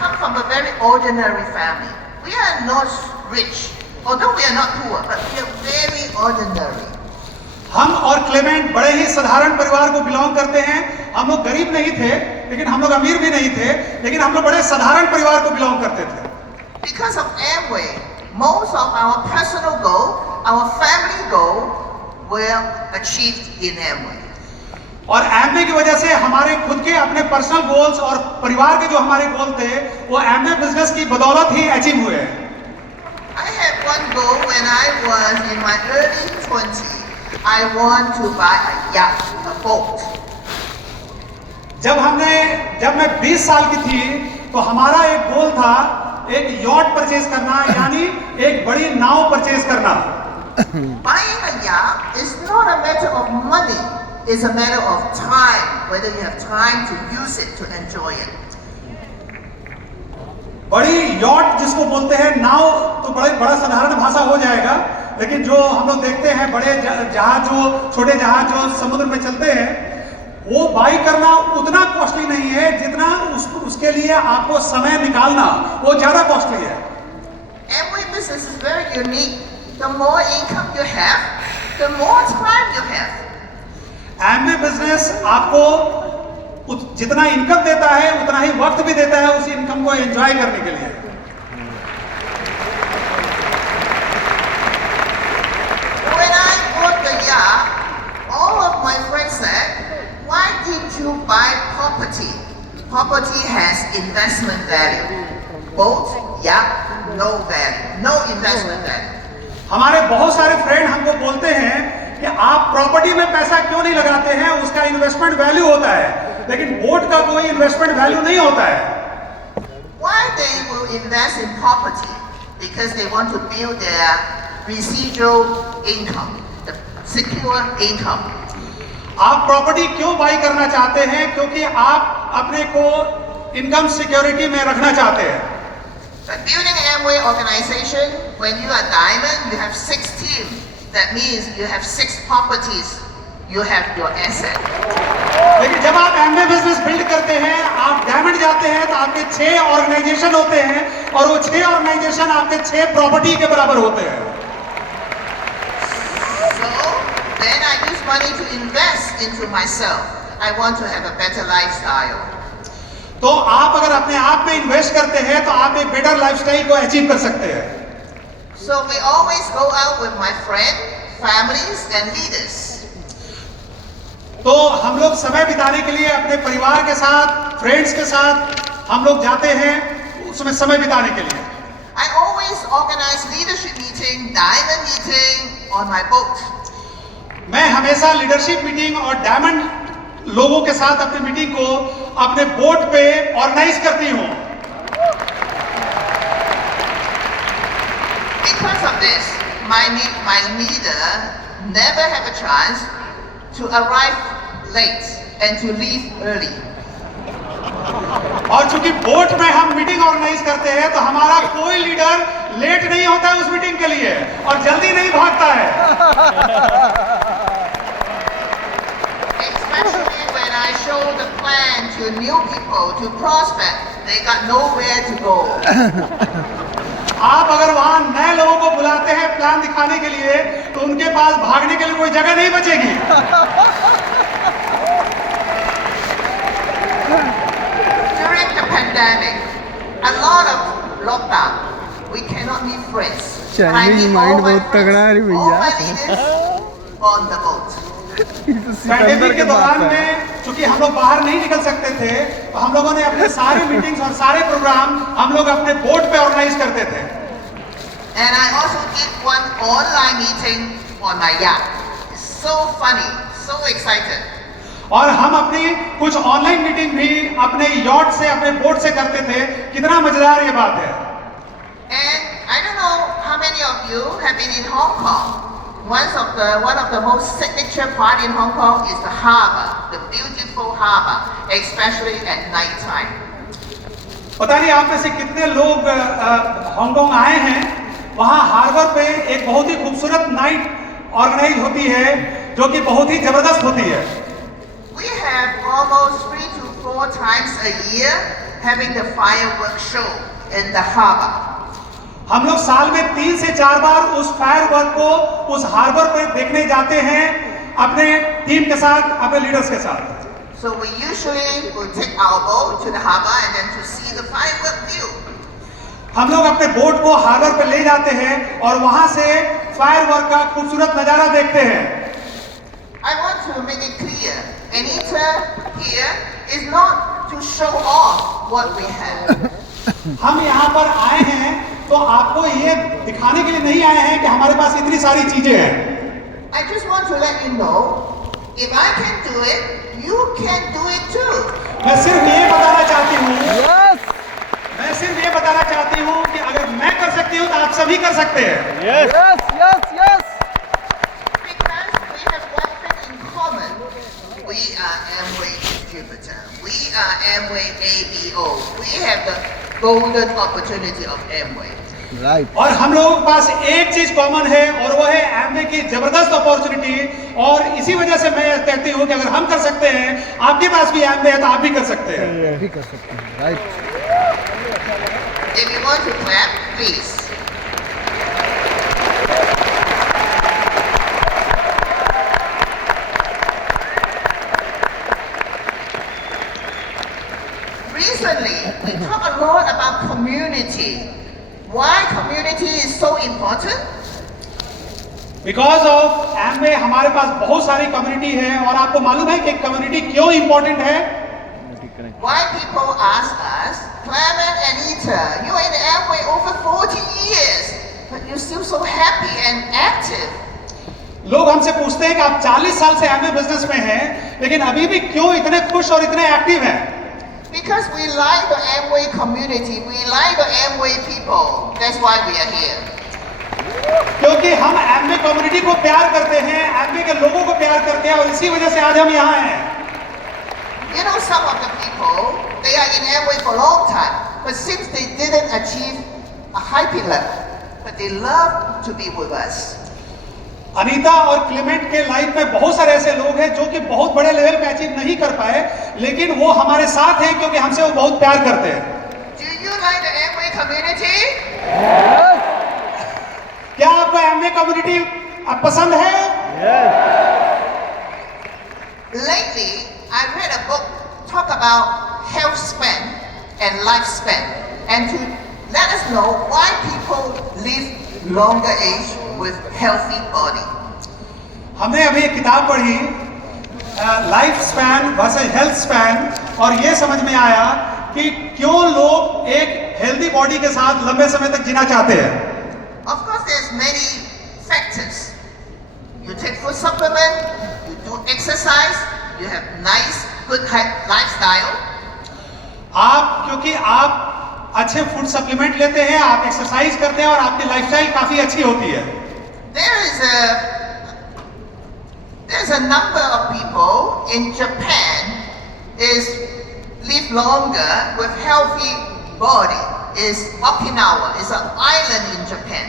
come from a very ordinary family. We are not rich, although we are not poor, but we are very ordinary. हम और क्लेमेंट बड़े ही साधारण परिवार को बिलोंग करते हैं। हम लोग गरीब नहीं थे, लेकिन हम लोग अमीर भी नहीं थे, लेकिन हम लोग बड़े साधारण परिवार को बिलोंग करते थे। Because of Amway, most of our personal goal, our family goal, were achieved in Amway. और एमवे की वजह से हमारे खुद के अपने पर्सनल गोल्स और परिवार के जो हमारे गोल थे, वो एमवे बिजनेस की बदौलत ही अचीव हुए हैं। I had one goal when I was in my early 20s. I want to buy a yacht, a boat. जब मैं 20 साल की थी, तो हमारा एक गोल था एक यॉट परचेज करना, यानी एक बड़ी नाव परचेज करना। Buying a yacht is not a matter of money. It's a matter of time, whether you have time to use it to enjoy it. बड़ी यॉट जिसको बोलते हैं, नाव तो बड़ा साधारण भाषा हो जाएगा, लेकिन जो हम लोग देखते हैं बड़े जहाज, जो छोटे जहाज जो समुद्र में चलते हैं, वो बाई करना उतना कॉस्टली नहीं है जितना उसके लिए आपको समय निकालना वो ज्यादा कॉस्टली है। Amway business is very unique. The more income you have, the more time you have. Amway business आपको जितना इनकम देता है उतना ही वक्त भी देता है उस इनकम को एंजॉय करने के लिए। When I bought the yacht, all of my friends said, "Why did you buy property? Property has investment value. Boat, yacht, no value, no investment value." हमारे बहुत सारे फ्रेंड हमको बोलते हैं कि आप प्रॉपर्टी में पैसा क्यों नहीं लगाते हैं, उसका इन्वेस्टमेंट वैल्यू होता है, लेकिन बोट का कोई इन्वेस्टमेंट वैल्यू नहीं होता है। Why they will invest in property? Because they want to build their residual income, the secure income. आप प्रॉपर्टी क्यों बाई करना चाहते हैं? क्योंकि आप अपने को इनकम सिक्योरिटी में रखना चाहते हैं। But building an Amway organization, when you are diamond, you have 6 teams. That means you have 6 properties. You have your asset. लेकिन जब आप एमवे बिजनेस बिल्ड करते हैं, आप डायमंड जाते हैं, तो आपके 6 ऑर्गेनाइजेशन होते हैं और वो 6 ऑर्गेनाइजेशन आपके 6 प्रॉपर्टी के बराबर होते हैं। So then I use money to invest into myself. I want to have a better lifestyle. तो आप अगर अपने आप में इन्वेस्ट करते हैं तो आप एक बेटर लाइफस्टाइल को अचीव कर सकते हैं। So we always go out with my friends, families and leaders. तो हम लोग समय बिताने के लिए अपने परिवार के साथ, फ्रेंड्स के साथ हम लोग जाते हैं उसमें समय बिताने के लिए। I always organize leadership meeting, diamond meeting on my boat. मैं हमेशा लीडरशिप मीटिंग और डायमंड लोगों के साथ अपनी मीटिंग को अपने बोट पे ऑर्गेनाइज करती हूँ। Because of this, my leader never have a chance to arrive late and to leave early. और चूंकि बोट में हम मीटिंग ऑर्गेनाइज करते हैं तो हमारा कोई लीडर लेट नहीं होता है उस मीटिंग के लिए और जल्दी नहीं भागता है। Especially when I show the plan to new people to prospect, they got nowhere to go. आप अगर वहां नए लोगों को बुलाते हैं प्लान दिखाने के लिए तो उनके पास भागने के लिए कोई जगह नहीं बचेगी। During the pandemic, a lot of lockdown, we cannot meet friends. Chinese I meet mind all my बहुत तगड़ा है रे friends, all भैया। my leaders on the boat. Pandemic के दौरान में चूंकि हम लोग बाहर नहीं निकल सकते थे तो हम लोगों ने अपने सारे मीटिंग्स और सारे प्रोग्राम हम लोग अपने बोट पे ऑर्गेनाइज करते थे। And I also did one online meeting on my yacht. It's so funny, so excited. और हम अपनी कुछ ऑनलाइन मीटिंग भी अपने यॉट से अपने बोट से करते थे। कितना मजेदार ये बात है। And I don't know how many of you have been in Hong Kong. One of the most signature part in Hong Kong is the harbor, the beautiful harbor, especially at night time. पता नहीं आप में से कितने लोग Hong Kong आए हैं। वहाँ हार्बर पे एक बहुत ही खूबसूरत नाइट ऑर्गेनाइज होती है जो कि बहुत ही जबरदस्त होती है। We have almost 3 to 4 times a year having the fireworks show in the harbor. हम लोग साल में 3 से 4 बार उस फायरवर्क को उस हार्बर पे देखने जाते हैं अपने टीम के साथ, अपने लीडर्स के साथ। So we usually will take our boat to the harbor and then to see the firework view. हम लोग अपने बोट को हार्बर पे ले जाते हैं और वहां से फायरवर्क का खूबसूरत नजारा देखते हैं। I want to make it clear, Anita here is not to show off what we have. हम यहाँ पर आए हैं तो आपको ये दिखाने के लिए नहीं आए हैं कि हमारे पास इतनी सारी चीजें हैं। I just want to let you know, if I can do it, you can do it too. मैं सिर्फ ये बताना चाहती हूँ Yes. कि अगर मैं कर सकती हूँ तो आप सभी कर सकते हैं। Yes. Yes. Yes. Because we have one thing in common. We are Amway distributor. We are Amway ABO. We have the golden opportunity of Amway. Right. और हम लोगों के पास एक चीज कॉमन है और वो है एमवे की जबरदस्त अपॉर्चुनिटी। और इसी वजह से मैं कहती हूँ कि अगर हम कर सकते हैं, आपके पास भी एमवे है तो आप भी कर सकते हैं। भी कर सकते हैं। Right. If you want to clap, please. Because of Amway हमारे पास बहुत सारी कम्युनिटी है, और आपको मालूम है कि कम्युनिटी क्यों इंपॉर्टेंट है? Why people ask us, Clement and Ita, you're in Amway over 40 years, but you're still so happy and active. लोग हमसे पूछते हैं कि आप 40 साल से एमवे बिजनेस में हैं, लेकिन अभी भी क्यों इतने खुश और इतने एक्टिव हैं? Because we like the Amway community, we like the Amway people. That's why we are here. क्योंकि हम एमवे कम्युनिटी को प्यार करते हैं, एमवे के लोगों को प्यार करते हैं, और इसी वजह से आज हम यहाँ हैं। You know, some of the people, they are in Amway for a long time, but since they didn't achieve a high level, but they love to be with us. Anita और क्लेमेंट के लाइफ में बहुत सारे ऐसे लोग हैं जो कि बहुत बड़े लेवल पे अचीव नहीं कर पाए, लेकिन वो हमारे साथ हैं क्योंकि हमसे वो बहुत प्यार करते हैं। Do you like the Amway community? क्या आपको एमवे कम्युनिटी पसंद है? Lately, I read a book talk about health span and lifespan, and to let us know why people live longer age with healthy body. हमने अभी एक किताब पढ़ी, life span versus health span, और ये समझ में आया कि क्यों लोग एक हेल्दी बॉडी के साथ लंबे समय तक जीना चाहते हैं। Of course, there's many factors. You take food supplement, you do exercise, you have nice, good lifestyle. क्योंकि आप अच्छे फूड सप्लीमेंट लेते हैं, आप एक्सरसाइज करते हैं, और आपकी लाइफस्टाइल काफी अच्छी होती है। There's a number of people in Japan is live longer with healthy body. Is Okinawa, is an island in Japan.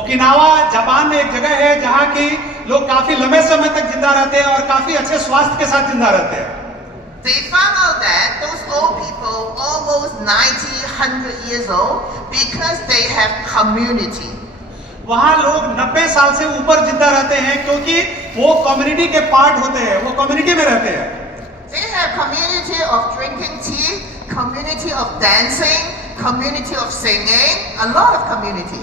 Okinawa Japan में एक जगह है जहाँ की लोग काफी लंबे समय तक जिंदा रहते हैं और काफी अच्छे स्वास्थ्य के साथ जिंदा रहते हैं। They found out that those old people, almost 90, 100 years old, because they have community. वहाँ लोग 90 साल से ऊपर जिंदा रहते हैं क्योंकि वो कम्युनिटी के पार्ट होते हैं, वो कम्युनिटी में रहते हैं। They have community of drinking tea, community of dancing, community of singing, a lot of community.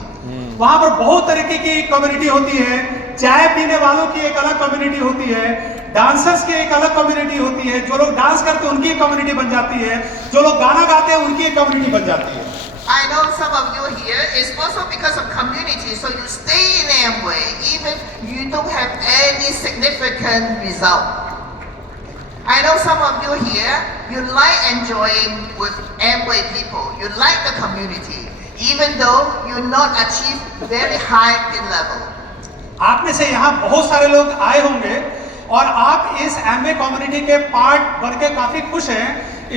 वहाँ पर बहुत तरीके की कम्युनिटी होती है। चाय पीने वालों की एक अलग कम्युनिटी होती है, डांसर्स की एक अलग कम्युनिटी होती है, जो लोग डांस करते हैं उनकी एक कम्युनिटी बन जाती है, जो लोग गाना गाते हैं उनकी एक कम्युनिटी बन जाती है। I know some of you here is also because of community, so you stay in Amway even you don't have any significant result. I know some of you here, you like enjoying with Amway people, you like the community, even though you not achieve very high in level. आप में से यहाँ बहुत सारे लोग आए होंगे और आप इस एमवे कम्युनिटी के पार्ट बन के काफी खुश हैं,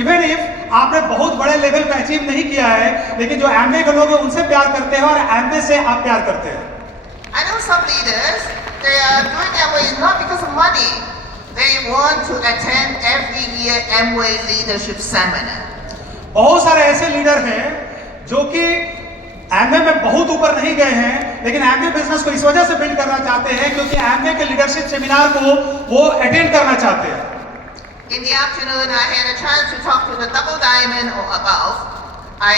इवन इफ आपने बहुत बड़े लेवल पे अचीव नहीं किया है, लेकिन जो एमवे के लोग हैं उनसे प्यार करते हैं और एमवे से आप प्यार करते हैं। I know some leaders, they are doing Amway not because of money. They want to attend every year Amway leadership seminar. बहुत सारे ऐसे लीडर हैं जो कि एमवे में बहुत ऊपर नहीं गए हैं, लेकिन एमवे बिजनेस को इस वजह से बिल्ड करना चाहते हैं क्योंकि एमवे के लीडरशिप सेमिनार को वो अटेंड करना चाहते हैं। In the afternoon, I had a chance to talk to the double diamond or above. I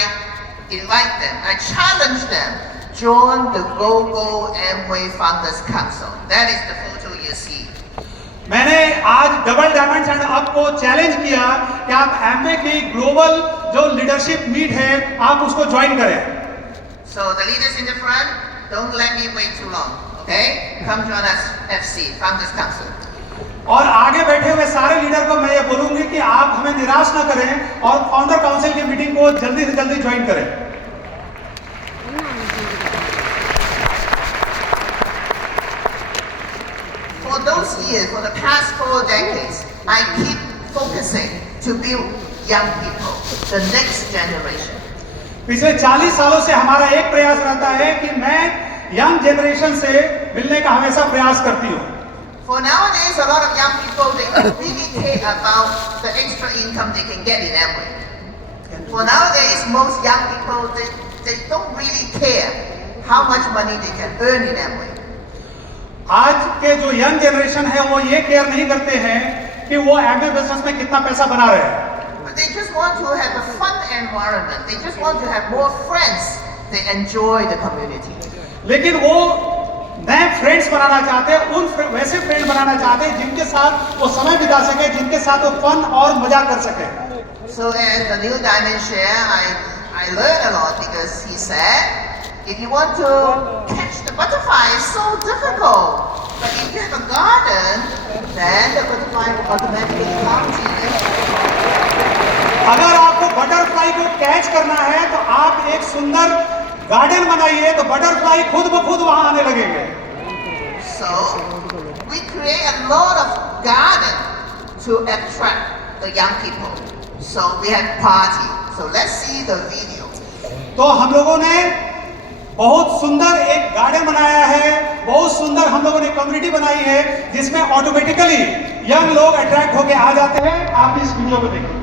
invite them, I challenge them, join the Go Amway Founders Council. That is the photo you see. मैंने आज double diamonds and up को challenge किया कि आप Amway की global जो leadership meet है आप उसको ज्वाइन करें। So the leaders in the front, don't let me wait too long, okay? Come join us, FC, Founders Council. और आगे बैठे हुए सारे लीडर को मैं ये बोलूंगी कि आप हमें निराश ना करें और फाउंडर काउंसिल की मीटिंग को जल्दी से जल्दी ज्वाइन करें। For those years, for the past 4 decades, I keep focusing to build young people, the next generation. पिछले 40 सालों से हमारा एक प्रयास रहता है कि मैं यंग जनरेशन से मिलने का हमेशा प्रयास करती हूँ। For nowadays, a lot of young people, they don't really care about the extra income they can get in Amway. For nowadays, most young people, they don't really care how much money they can earn in Amway. आज के जो young generation है वो ये care नहीं करते हैं कि वो एमवे बिजनेस में कितना पैसा बना रहे हैं। But they just want to have a fun environment. They just want to have more friends. They enjoy the community. लेकिन वो नए बनाना चाहते हैं, वैसे फ्रेंड बनाना चाहते हैं जिनके साथ वो समय बिता सके, जिनके साथ वो फन और मजा कर सके। So as the new diamond share, I learned a lot because he said, if you want to catch the butterfly, it's so difficult. But if you have a garden, then the butterfly will automatically come to you. अगर आपको butterfly को catch करना है तो आप एक सुंदर garden बनाइए, तो बटरफ्लाई खुद ब खुद वहां आने लगेंगे। So we create a lot of garden to attract the young people. So we have party. So let's see the video. तो हम लोगों ने बहुत सुंदर एक गार्डन बनाया है, बहुत सुंदर हम लोगों ने कम्युनिटी बनाई है जिसमें ऑटोमेटिकली यंग लोग अट्रैक्ट होके आ जाते हैं। आप इस वीडियो को देखिए।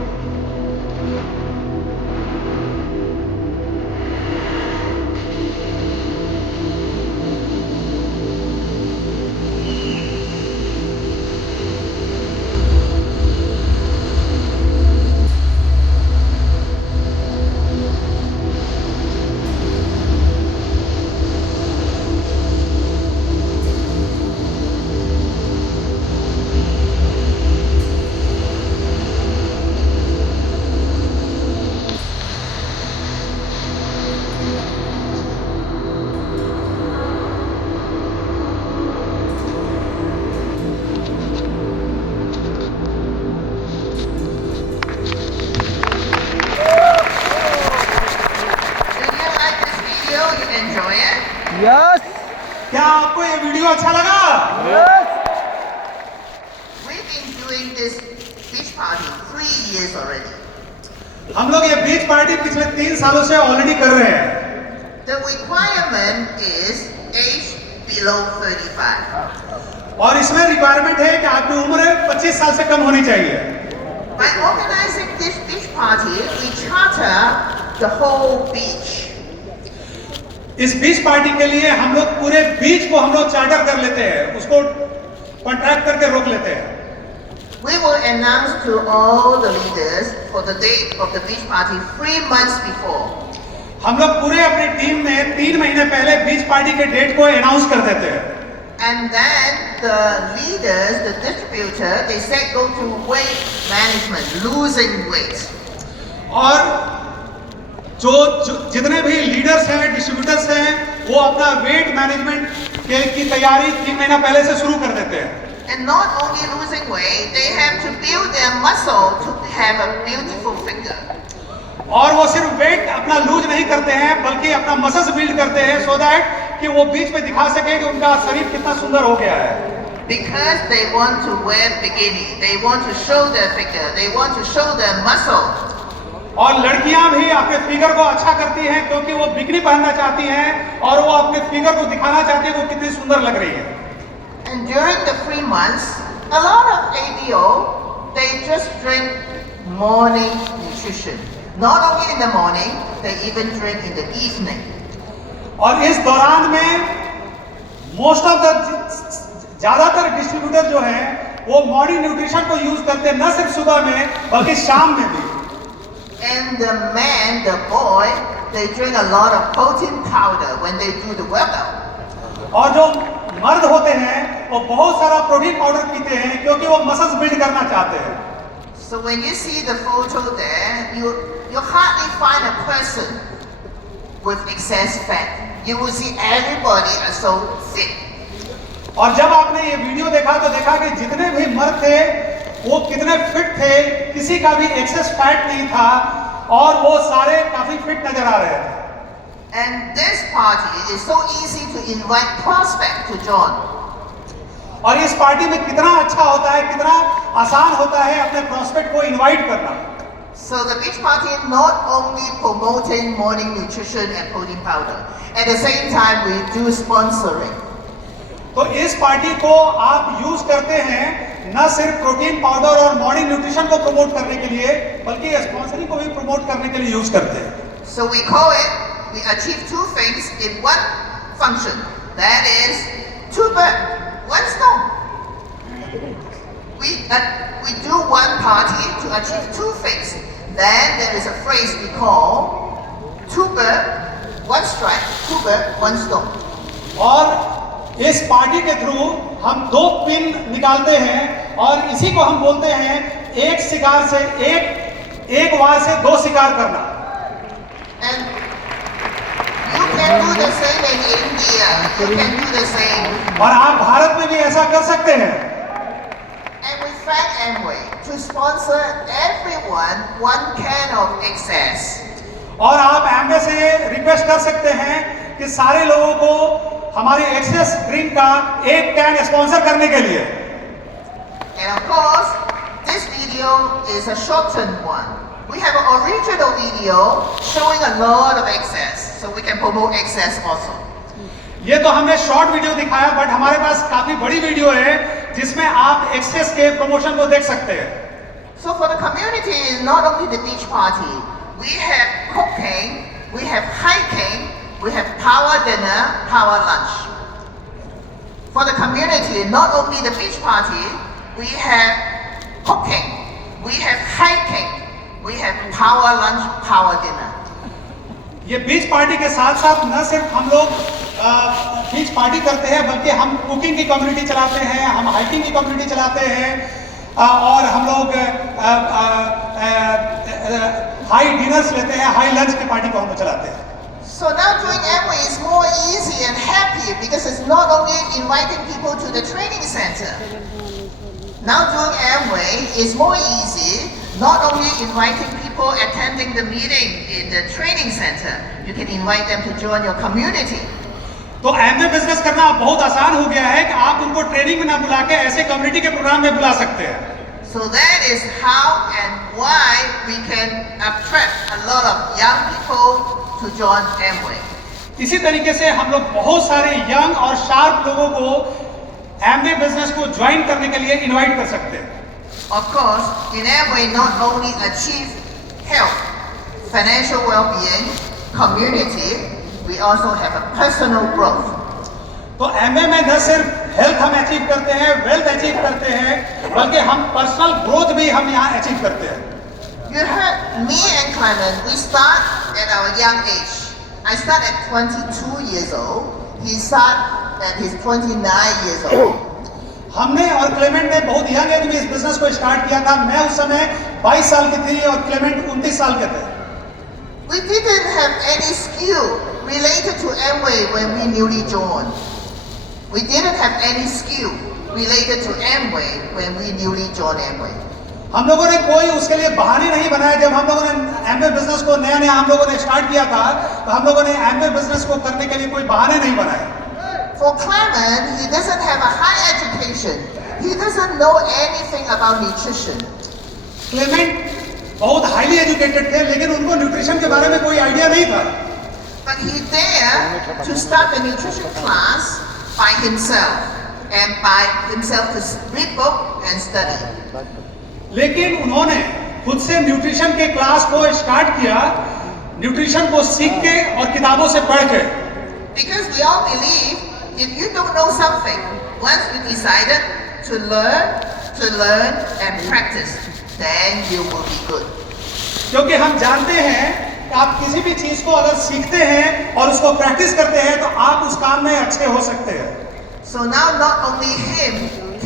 Yes. क्या आपको ये वीडियो अच्छा लगा? Yes. We've been doing this beach party 3 years already. हम लोग ये बीच पार्टी पिछले 3 सालों से ऑलरेडी कर रहे हैं। The requirement is age below 35. और इसमें रिक्वायरमेंट है कि आपकी उम्र 25 साल से कम होनी चाहिए। By organizing this beach party, we charter the whole beach. इस बीच पार्टी के लिए हम लोग पूरे बीच को हम लोग चार्टर कर लेते हैं, उसको कॉन्ट्रैक्ट करके रोक लेते हैं। We will announce to all the leaders for the date of the beach party 3 months before. हम लोग पूरे अपनी टीम में 3 महीने पहले बीच पार्टी के डेट को अनाउंस कर देते हैं। And then the leaders, the distributor, they said go to weight management, losing weight. और जो जितने भी लीडर्स हैं, डिस्ट्रीब्यूटर्स हैं, वो अपना वेट मैनेजमेंट की तैयारी 3 महीना पहले से शुरू कर देते हैं। And not only losing weight, they have to build their muscle to have a beautiful figure. और वो सिर्फ वेट अपना लूज नहीं करते हैं, बल्कि अपना मसल्स बिल्ड करते हैं, सो दैट कि वो बीच में दिखा सके कि उनका शरीर कितना सुंदर हो गया है। Because they want to wear bikini, they want to show their figure, they want to show their muscle. और लड़कियां भी अपने फिगर को अच्छा करती हैं क्योंकि वो बिकनी पहनना चाहती हैं और वो अपने फिगर को दिखाना चाहती है वो कितनी सुंदर लग रही है। And during the 3 months, a lot of ADO, they just drink morning nutrition. Not only in the morning, they even drink in the evening. और इस दौरान में मोस्ट ऑफ द ज्यादातर डिस्ट्रीब्यूटर जो हैं वो मॉर्निंग न्यूट्रिशन को यूज करते हैं, न सिर्फ सुबह में बल्कि शाम में भी। And the man, the boy, they drink a lot of protein powder when they do the workout. और जो मर्द होते हैं वो बहुत सारा प्रोटीन पाउडर पीते हैं क्योंकि वो मसल्स बिल्ड करना चाहते हैं। So when you see the photo there, you hardly find a person with excess fat. You will see everybody are so fit. और जब आपने ये वीडियो देखा तो देखा कि जितने भी मर्द थे वो कितने फिट थे, किसी का भी एक्सेस फैट नहीं था और वो सारे काफी फिट नजर आ रहे थे। And this party is so easy to invite prospect to join. और इस पार्टी में कितना अच्छा होता है, कितना आसान होता है अपने प्रोस्पेक्ट को इनवाइट करना। So the beach party not only promoting morning nutrition and protein powder, at the same time we do sponsoring. तो इस पार्टी को आप यूज करते हैं न सिर्फ प्रोटीन पाउडर और मॉर्निंग न्यूट्रिशन को प्रमोट करने के लिए बल्कि स्पॉन्सरिंग को भी प्रमोट करने के लिए यूज करते हैं। So we call it, we achieve 2 things in 1 function. That is 2 birds, 1 stone. We do 1 party to achieve 2 things. Then there is a phrase we call 2 birds, 1 strike, 2 birds, 1 stone. और इस party के through हम 2 pin निकालते हैं और इसी को हम बोलते हैं एक शिकार से एक वार से 2 शिकार करना। And you can do the same in India. You can do the same. और आप भारत में भी ऐसा कर सकते हैं। And we thank Amway to sponsor everyone 1 can of excess. और आप एमवे से रिक्वेस्ट कर सकते हैं कि सारे लोगों को हमारी एक्सेस ड्रिंक का 1 कैन स्पॉन्सर करने के लिए। And of course, this video is a shortened one. We have an original video showing a lot of excess, so we can promote excess also. ये तो हमने शॉर्ट वीडियो दिखाया, but हमारे पास काफी बड़ी वीडियो है जिसमें आप एक्सेस के प्रमोशन को देख सकते हैं। So for the community, not only the beach party, we have cooking, we have hiking, we have power dinner, power lunch. For the community, not only the beach party, we have cooking, we have hiking, we have power lunch, power dinner. ये बीच party के साथ साथ न सिर्फ हम लोग बीच party करते हैं, बल्कि हम कुकिंग की कम्युनिटी चलाते हैं, हम हाइकिंग की कम्युनिटी चलाते हैं, और हम लोग हाई डिनर्स लेते हैं, हाई लंच की पार्टी को हम चलाते हैं। So now doing Amway is more easy and happy because it's not only inviting people to the training center. Now doing Amway is more easy, not only inviting people attending the meeting in the training center, you can invite them to join your community. तो Amway business करना बहुत आसान हो गया है कि आप उनको ट्रेनिंग में ना बुला के ऐसे कम्युनिटी के प्रोग्राम में बुला सकते हैं। So that is how and why we can attract a lot of young people to join Amway. इसी तरीके से हम लोग बहुत सारे यंग और शार्प लोगों को एमवे बिजनेस को ज्वाइन करने के लिए इनवाइट कर सकते हैं। Of course, in Amway not only achieve health, financial well-being, community, we also have a personal growth. तो एमवे में न सिर्फ हेल्थ हम अचीव करते हैं, वेल्थ अचीव करते हैं, बल्कि हम पर्सनल ग्रोथ भी हम यहाँ अचीव करते हैं। You heard me and Clement, we start at our young age. I start at 22 years old. He start at his 29 years old. हमने और क्लेमेंट ने बहुत यंग एज में इस बिजनेस को स्टार्ट किया था। मैं उस समय 22 साल की थी और क्लेमेंट 29 साल के थे। We didn't have any skill related to Amway when we newly joined. We didn't have any skill related to Amway when we newly joined Amway. हम लोगों ने कोई उसके लिए बहाने नहीं बनाए। जब हम लोगों ने एमवे बिजनेस को नया हम लोगों ने स्टार्ट किया था, तो हम लोगों ने एमवे बिजनेस को करने के लिए कोई बहाने नहीं बनाए। For Clement, he doesn't have a high education. He doesn't know anything about nutrition. Clement बहुत हाईली एजुकेटेड थे, लेकिन उनको न्यूट्रिशन के बारे में कोई आइडिया नहीं था। But he dared to start a nutrition class by himself and by himself to read book and study. लेकिन उन्होंने खुद से न्यूट्रिशन के क्लास को स्टार्ट किया, न्यूट्रिशन को सीख के और किताबों से पढ़ के। Because we all believe if you don't know something, once you decided to learn and practice, then you will be good. क्योंकि हम जानते हैं कि आप किसी भी चीज को अगर सीखते हैं और उसको प्रैक्टिस करते हैं तो आप उस काम में अच्छे हो सकते हैं। So now not only him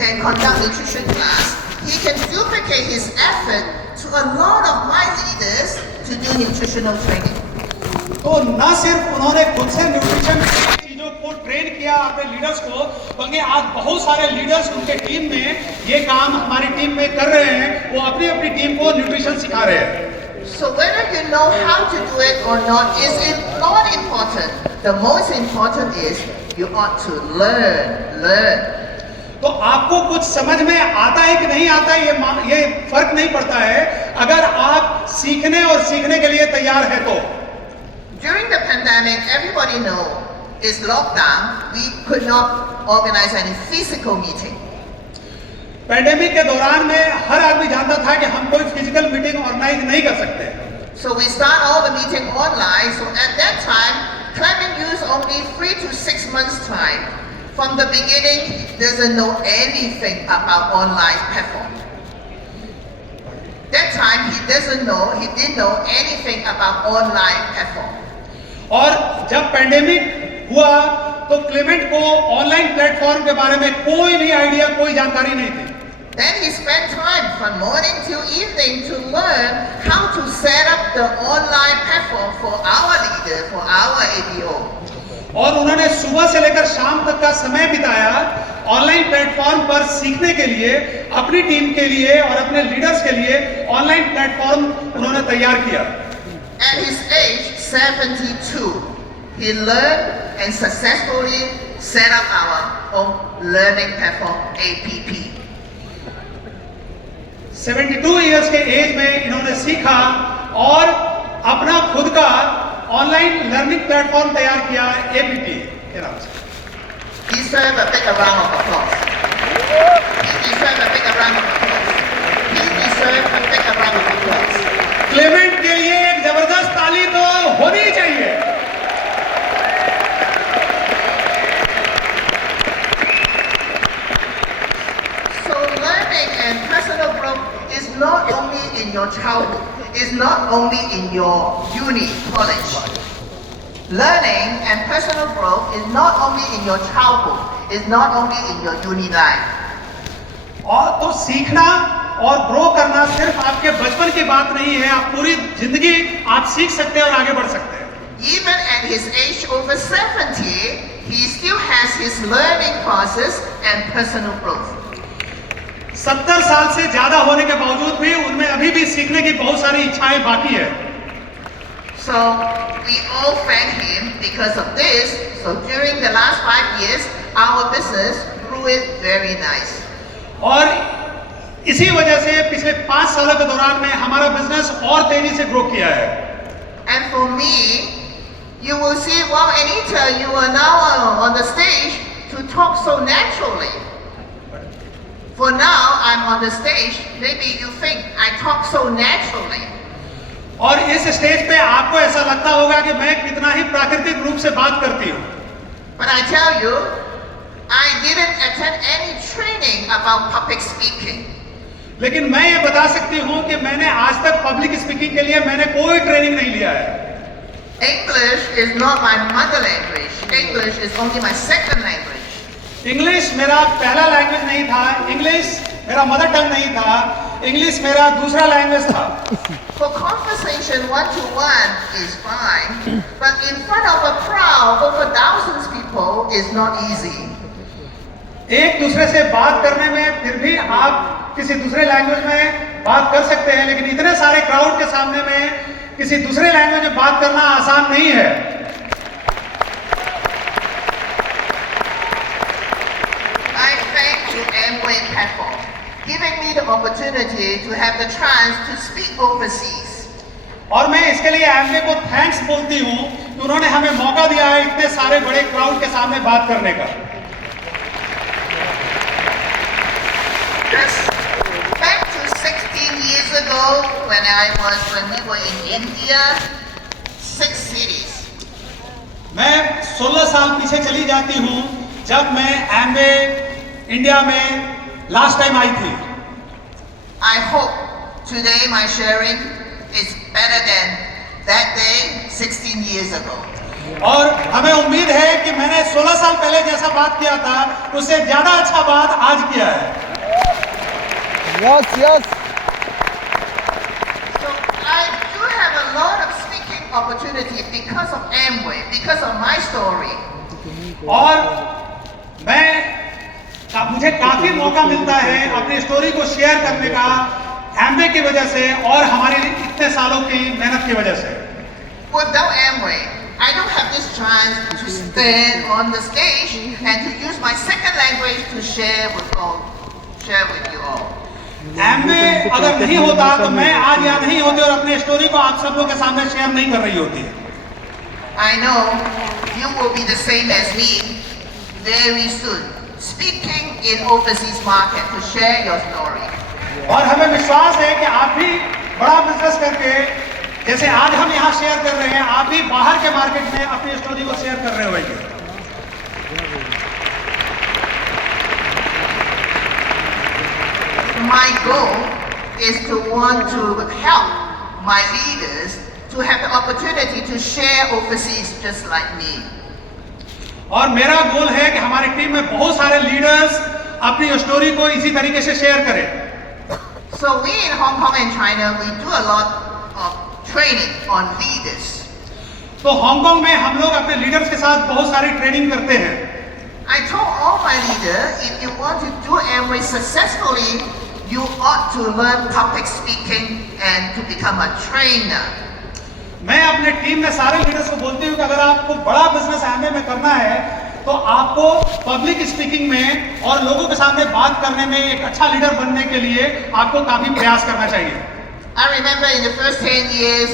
can conduct nutrition class, he can duplicate his effort to a lot of my leaders to do nutritional training. तो न सिर्फ उन्होंने खुद से न्यूट्रिशन चीजों को ट्रेन किया अपने लीडर्स को, बल्कि आज बहुत सारे लीडर्स उनके टीम में ये काम हमारी टीम में कर रहे हैं। वो अपनी अपनी टीम को न्यूट्रिशन सिखा रहे हैं। So whether you know how to do it or not is not important. The most important is you ought to learn. तो आपको कुछ समझ में आता है कि नहीं आता है, ये फर्क नहीं पड़ता है, अगर आप सीखने और सीखने के लिए तैयार है तो। During the pandemic, everybody knows it's lockdown. We could not organize any physical meeting. Pandemic के दौरान में हर आदमी जानता था कि हम कोई फिजिकल मीटिंग ऑर्गेनाइज नहीं कर सकते। So we start all the meeting online. So at that time, Clement used only 3 to 6 months time. From the beginning, he doesn't know anything about online platform. That time he didn't know anything about online platform. और जब pandemic हुआ तो Clement को online platform के बारे में कोई भी आइडिया, कोई जानकारी नहीं थी। Then he spent time from morning till evening to learn how to set up the online platform for our leader, for our ABO. और उन्होंने सुबह से लेकर शाम तक का समय बिताया ऑनलाइन प्लेटफॉर्म पर सीखने के लिए, अपनी टीम के लिए और अपने लीडर्स के लिए ऑनलाइन प्लेटफॉर्म उन्होंने तैयार किया। At his age 72, he learned and successfully set up our own learning platform APP. 72 years के एज में इन्होंने सीखा और अपना खुद का ऑनलाइन लर्निंग प्लेटफॉर्म तैयार किया, एपीपी के नाम से। He deserves a big round of applause. He deserves a big round of applause. He deserves a big round of applause. Clement के लिए एक जबरदस्त ताली तो होनी ही चाहिए। So learning and personal growth is not only in your childhood, is not only in your uni, college. Learning and personal growth is not only in your childhood, is not only in your uni life. और तो सीखना और grow करना सिर्फ आपके बचपन की बात नहीं है, आप पूरी जिंदगी आप सीख सकते हैं और आगे बढ़ सकते हैं। Even at his age over 70, he still has his learning process and personal growth. 70 साल से ज्यादा होने के बावजूद भी उनमें अभी भी सीखने की बहुत सारी इच्छाएं बाकी है। So we all thank him because of this. So during the last 5 years, our business grew it very nice. और इसी वजह से पिछले 5 सालों के दौरान में हमारा बिजनेस और तेजी से ग्रो किया है। And for me, you will see, wow, Anita, you are now on the stage to talk so naturally. For now, I'm on the stage. Maybe you think I talk so naturally. और इस stage पे आपको ऐसा लगता होगा कि मैं कितना ही प्राकृतिक रूप से बात करती हूँ। But I tell you, I didn't attend any training about public speaking. लेकिन मैं ये बता सकती हूँ कि मैंने आज तक पब्लिक स्पीकिंग के लिए मैंने कोई ट्रेनिंग नहीं लिया है। English is not my mother language. English is only my second language. English मेरा पहला लैंग्वेज नहीं था, इंग्लिश मेरा मदर टंग नहीं था, इंग्लिश मेरा दूसरा लैंग्वेज था। For conversation one-to-one is fine, but in front of a crowd over thousands of people is not easy. एक दूसरे से बात करने में फिर भी आप किसी दूसरे लैंग्वेज में बात कर सकते हैं, लेकिन इतने सारे क्राउड के सामने में किसी दूसरे लैंग्वेज में बात करना आसान नहीं है। I thank you Amway platform, giving me the opportunity to have the chance to speak overseas. और मैं इसके लिए एमवे को थैंक्स बोलती हूँ कि उन्होंने हमें मौका दिया है इतने सारे बड़े क्राउड के सामने बात करने का। Back to 16 years ago when we were in India, 6 cities. मैं 16 साल पीछे चली जाती हूँ जब मैं एमवे इंडिया में लास्ट टाइम आई थी। I hope today my sharing is better than that day 16 years ago. और हमें उम्मीद है कि मैंने 16 साल पहले जैसा बात किया था उससे ज्यादा अच्छा बात आज किया है। Yes, yes. So I do have a lot of speaking opportunity because of Amway, because of my story. और मुझे काफी मौका मिलता है अपनी स्टोरी को शेयर करने का एमवे की वजह से और हमारी इतने सालों की मेहनत की वजह से। Without Amway, I don't have this chance to stand on the stage and to use my second language to share with you all. Amway अगर नहीं होता तो मैं आज यहाँ नहीं होती और अपनी स्टोरी को आप सब लोगों के सामने शेयर नहीं कर रही होती। I know you will be the same as me very soon, speaking in overseas market to share your story. और हमें विश्वास है कि आप भी बड़ा बिजनेस करके जैसे आज हम यहाँ शेयर कर रहे हैं, आप भी बाहर के मार्केट में अपनी स्टोरी को शेयर कर रहे होंगे। My goal is to want to help my leaders to have the opportunity to share overseas just like me. और मेरा गोल है कि हमारी टीम में बहुत सारे लीडर्स अपनी स्टोरी को इसी तरीके से शेयर करें। So we in Hong Kong and China, we do a lot of training on leaders. तो हांगकांग में हम लोग अपने लीडर्स के साथ बहुत सारी ट्रेनिंग करते हैं। I told all my leaders, if you want to do Amway successfully, you ought to learn public speaking and to become a trainer. मैं अपने टीम में सारे लीडर्स को बोलती हूँ कि अगर आपको बड़ा बिजनेस एमवे में करना है तो आपको पब्लिक स्पीकिंग में और लोगों के सामने बात करने में एक अच्छा लीडर बनने के लिए आपको काफी प्रयास करना चाहिए। I remember in the first 10 years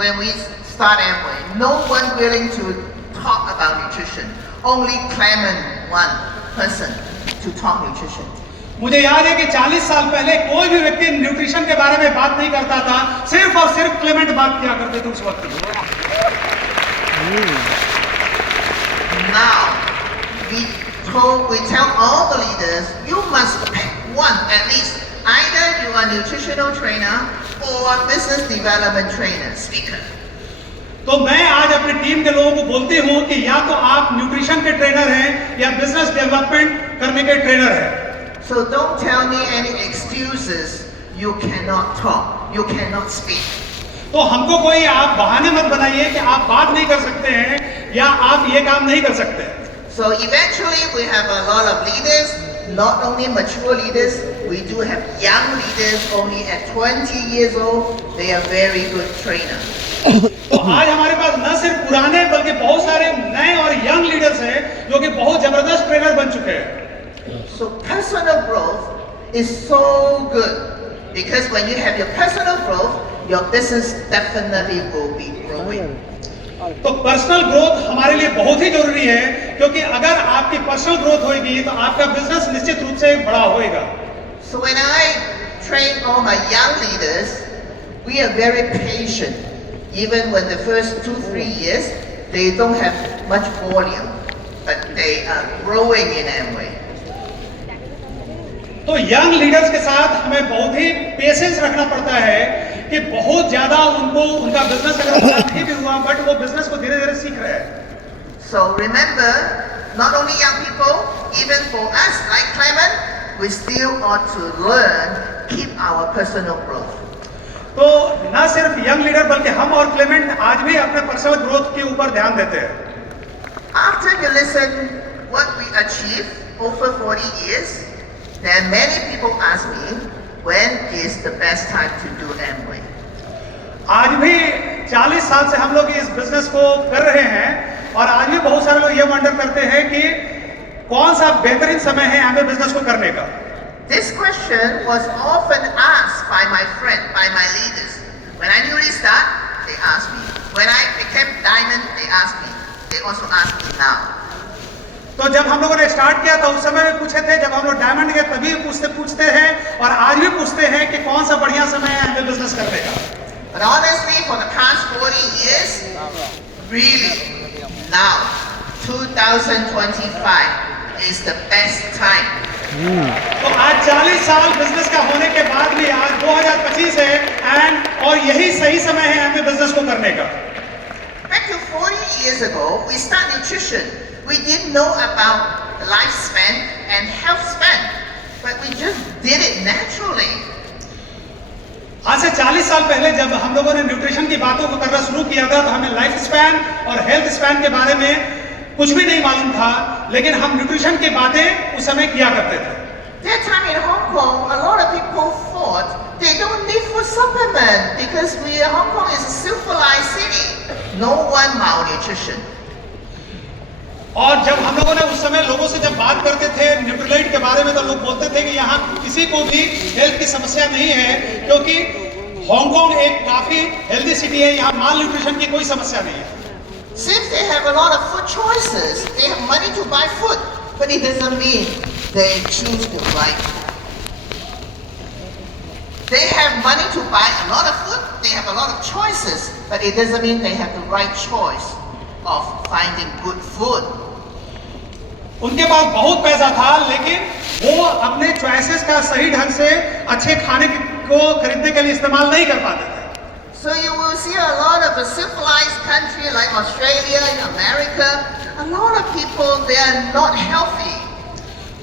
when we start Amway, no one willing to talk about nutrition. Only Clement, one person to talk nutrition. मुझे याद है कि 40 साल पहले कोई भी व्यक्ति न्यूट्रिशन के बारे में बात नहीं करता था, सिर्फ और सिर्फ क्लेमेंट बात किया करते थे उस वक्त। Now we tell all the leaders, you must pick one at least. Either you are nutritional trainer or business development trainer, speaker. तो मैं आज अपनी टीम के लोगों को बोलती हूँ कि या तो आप न्यूट्रिशन के ट्रेनर हैं या बिजनेस डेवलपमेंट करने के ट्रेनर हैं। So don't tell me any excuses. You cannot talk. You cannot speak. तो हमको कोई आप बहाने मत बनाइए कि आप बात नहीं कर सकते हैं या आप ये काम नहीं कर सकते। So eventually we have a lot of leaders, not only mature leaders, we do have young leaders only at 20 years old. They are very good trainers. तो आज हमारे पास न सिर्फ पुराने बल्कि बहुत सारे नए और यंग लीडर्स हैं जो कि बहुत जबरदस्त ट्रेनर बन चुके हैं। So personal growth is so good because when you have your personal growth, your business definitely will be growing. तो पर्सनल ग्रोथ हमारे लिए बहुत ही जरूरी है क्योंकि अगर आपकी पर्सनल ग्रोथ होगी तो आपका बिजनेस निश्चित रूप से बड़ा होएगा। So when I train all my young leaders, we are very patient. Even when the first 2-3 years, they don't have much volume, but they are growing in Amway. तो young leaders के साथ हमें बहुत ही पेशेंस रखना पड़ता है कि बहुत ज्यादा उनको उनका बिजनेस अगर बड़ा नहीं भी हुआ बट वो बिजनेस को धीरे धीरे सीख रहे हैं। So remember, not only young people, even for us like Clement, we still ought to learn, keep our personal growth. तो न सिर्फ यंग लीडर बल्कि हम और क्लेमेंट आज भी अपने पर्सनल ग्रोथ के ऊपर ध्यान देते हैं। After you listen what we achieved over 40 years, then many people ask me, when is the best time to do Amway? आज भी 40 साल से हम लोग इस बिजनेस को कर रहे हैं और आज भी बहुत सारे लोग ये वंडर करते हैं कि कौन सा बेहतरीन समय है एमवे बिजनेस को करने का। This question was often asked by my friend, by my leaders. When I newly start, they asked me. When I became diamond, they asked me. They also ask me now. तो जब हम लोगों ने start किया था उस समय में पूछे थे, जब हम लोग डायमंड गए तभी पूछते हैं और आज भी पूछते हैं कि कौन सा बढ़िया समय है एमवे बिजनेस करने का। But honestly, for the past 40 years, really, now, 2025 is the best time. तो आज 40 साल बिजनेस का होने के बाद भी आज 2025 है और यही सही समय है एमवे बिजनेस को करने का। Back to 40 years ago, we started nutrition. We didn't know about lifespan and health span, but we just did it naturally. आज से 40 साल पहले जब हम लोगों ने न्यूट्रिशन की बातों को करना शुरू किया था तो हमें लाइफ स्पैन और हेल्थ स्पैन के बारे में कुछ भी नहीं मालूम था, लेकिन हम न्यूट्रिशन की बातें उस समय किया करते थे। That time in Hong Kong, a lot of people thought they don't need for supplement because Hong Kong is a civilized city. No one malnutrition. और जब हम लोगों ने उस समय लोगों से जब बात करते थे न्यूट्रिलाइट के बारे में तो लोग बोलते थे कि यहाँ किसी को भी हेल्थ की समस्या नहीं है क्योंकि हांगकांग एक काफी हेल्दी सिटी है, यहाँ माल न्यूट्रिशन की कोई समस्या नहीं है। Since they have a lot of food choices, they have money to buy food, but it doesn't mean they choose the right food. They have money to buy a lot of food, they have a lot of choices, but it doesn't mean they have the right choice of finding good food. उनके पास बहुत पैसा था लेकिन वो अपने choices का सही ढंग से अच्छे खाने को खरीदने के लिए इस्तेमाल नहीं कर पाते थे। So you will see a lot of a civilized country like Australia, America, a lot of people, they are not healthy.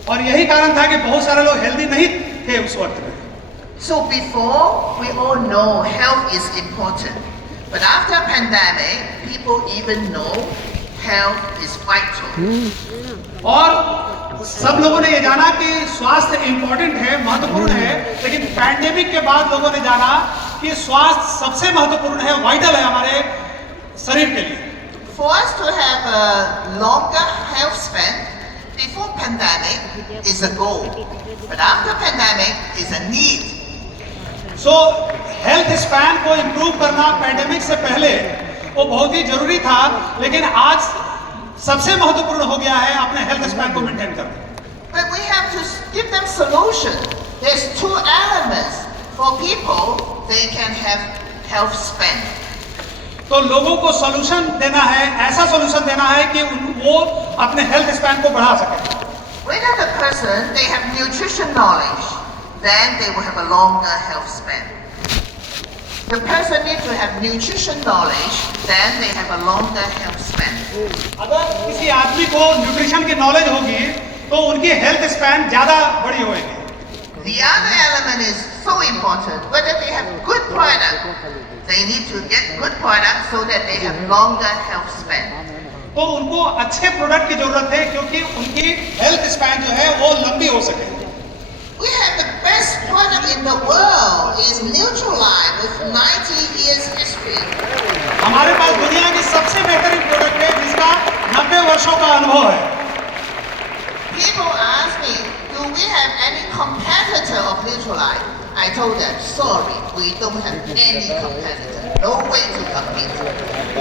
और यही कारण था कि बहुत सारे लोग हेल्दी नहीं थे उस वक्त में। So before, we all know health is important. But after pandemic, people even know health is vital. और सब लोगों ने ये जाना कि स्वास्थ्य इम्पोर्टेंट है, महत्वपूर्ण है, लेकिन पैंडेमिक के बाद लोगों ने जाना कि स्वास्थ्य सबसे महत्वपूर्ण है, वाइटल है हमारे शरीर के लिए। For us to have a longer health span, before pandemic is a goal, but after pandemic is a need. So health span को इम्प्रूव करना पैंडेमिक से पहले वो बहुत ही जरूरी था, लेकिन आज सबसे महत्वपूर्ण हो गया है अपने हेल्थ स्पैन को मेंटेन करना। But we have to give them solution. There's two elements for people, they can have health span. तो लोगों को सॉल्यूशन देना है, ऐसा सॉल्यूशन देना है कि वो अपने हेल्थ स्पैन को बढ़ा सके। Whether the person, they have nutrition knowledge, then they will have a longer health span. The person needs to have nutrition knowledge, then they have a longer health span. अगर किसी आदमी को nutrition की knowledge होगी तो उनकी health span ज्यादा बड़ी होगी। The other element is so important, whether they have good product, they need to get good product so that they have longer health span. तो उनको अच्छे प्रोडक्ट की जरूरत है क्योंकि उनकी हेल्थ स्पैन जो है वो लंबी हो सके। We have the best product in the world is Nutrilite with 90 years history. हमारे पास दुनिया की सबसे बेहतरीन प्रोडक्ट है जिसका 90 वर्षों का अनुभव है। People ask me, do we have any competitor of Nutrilite? I told them, sorry, we don't have any competitor. No way to compete.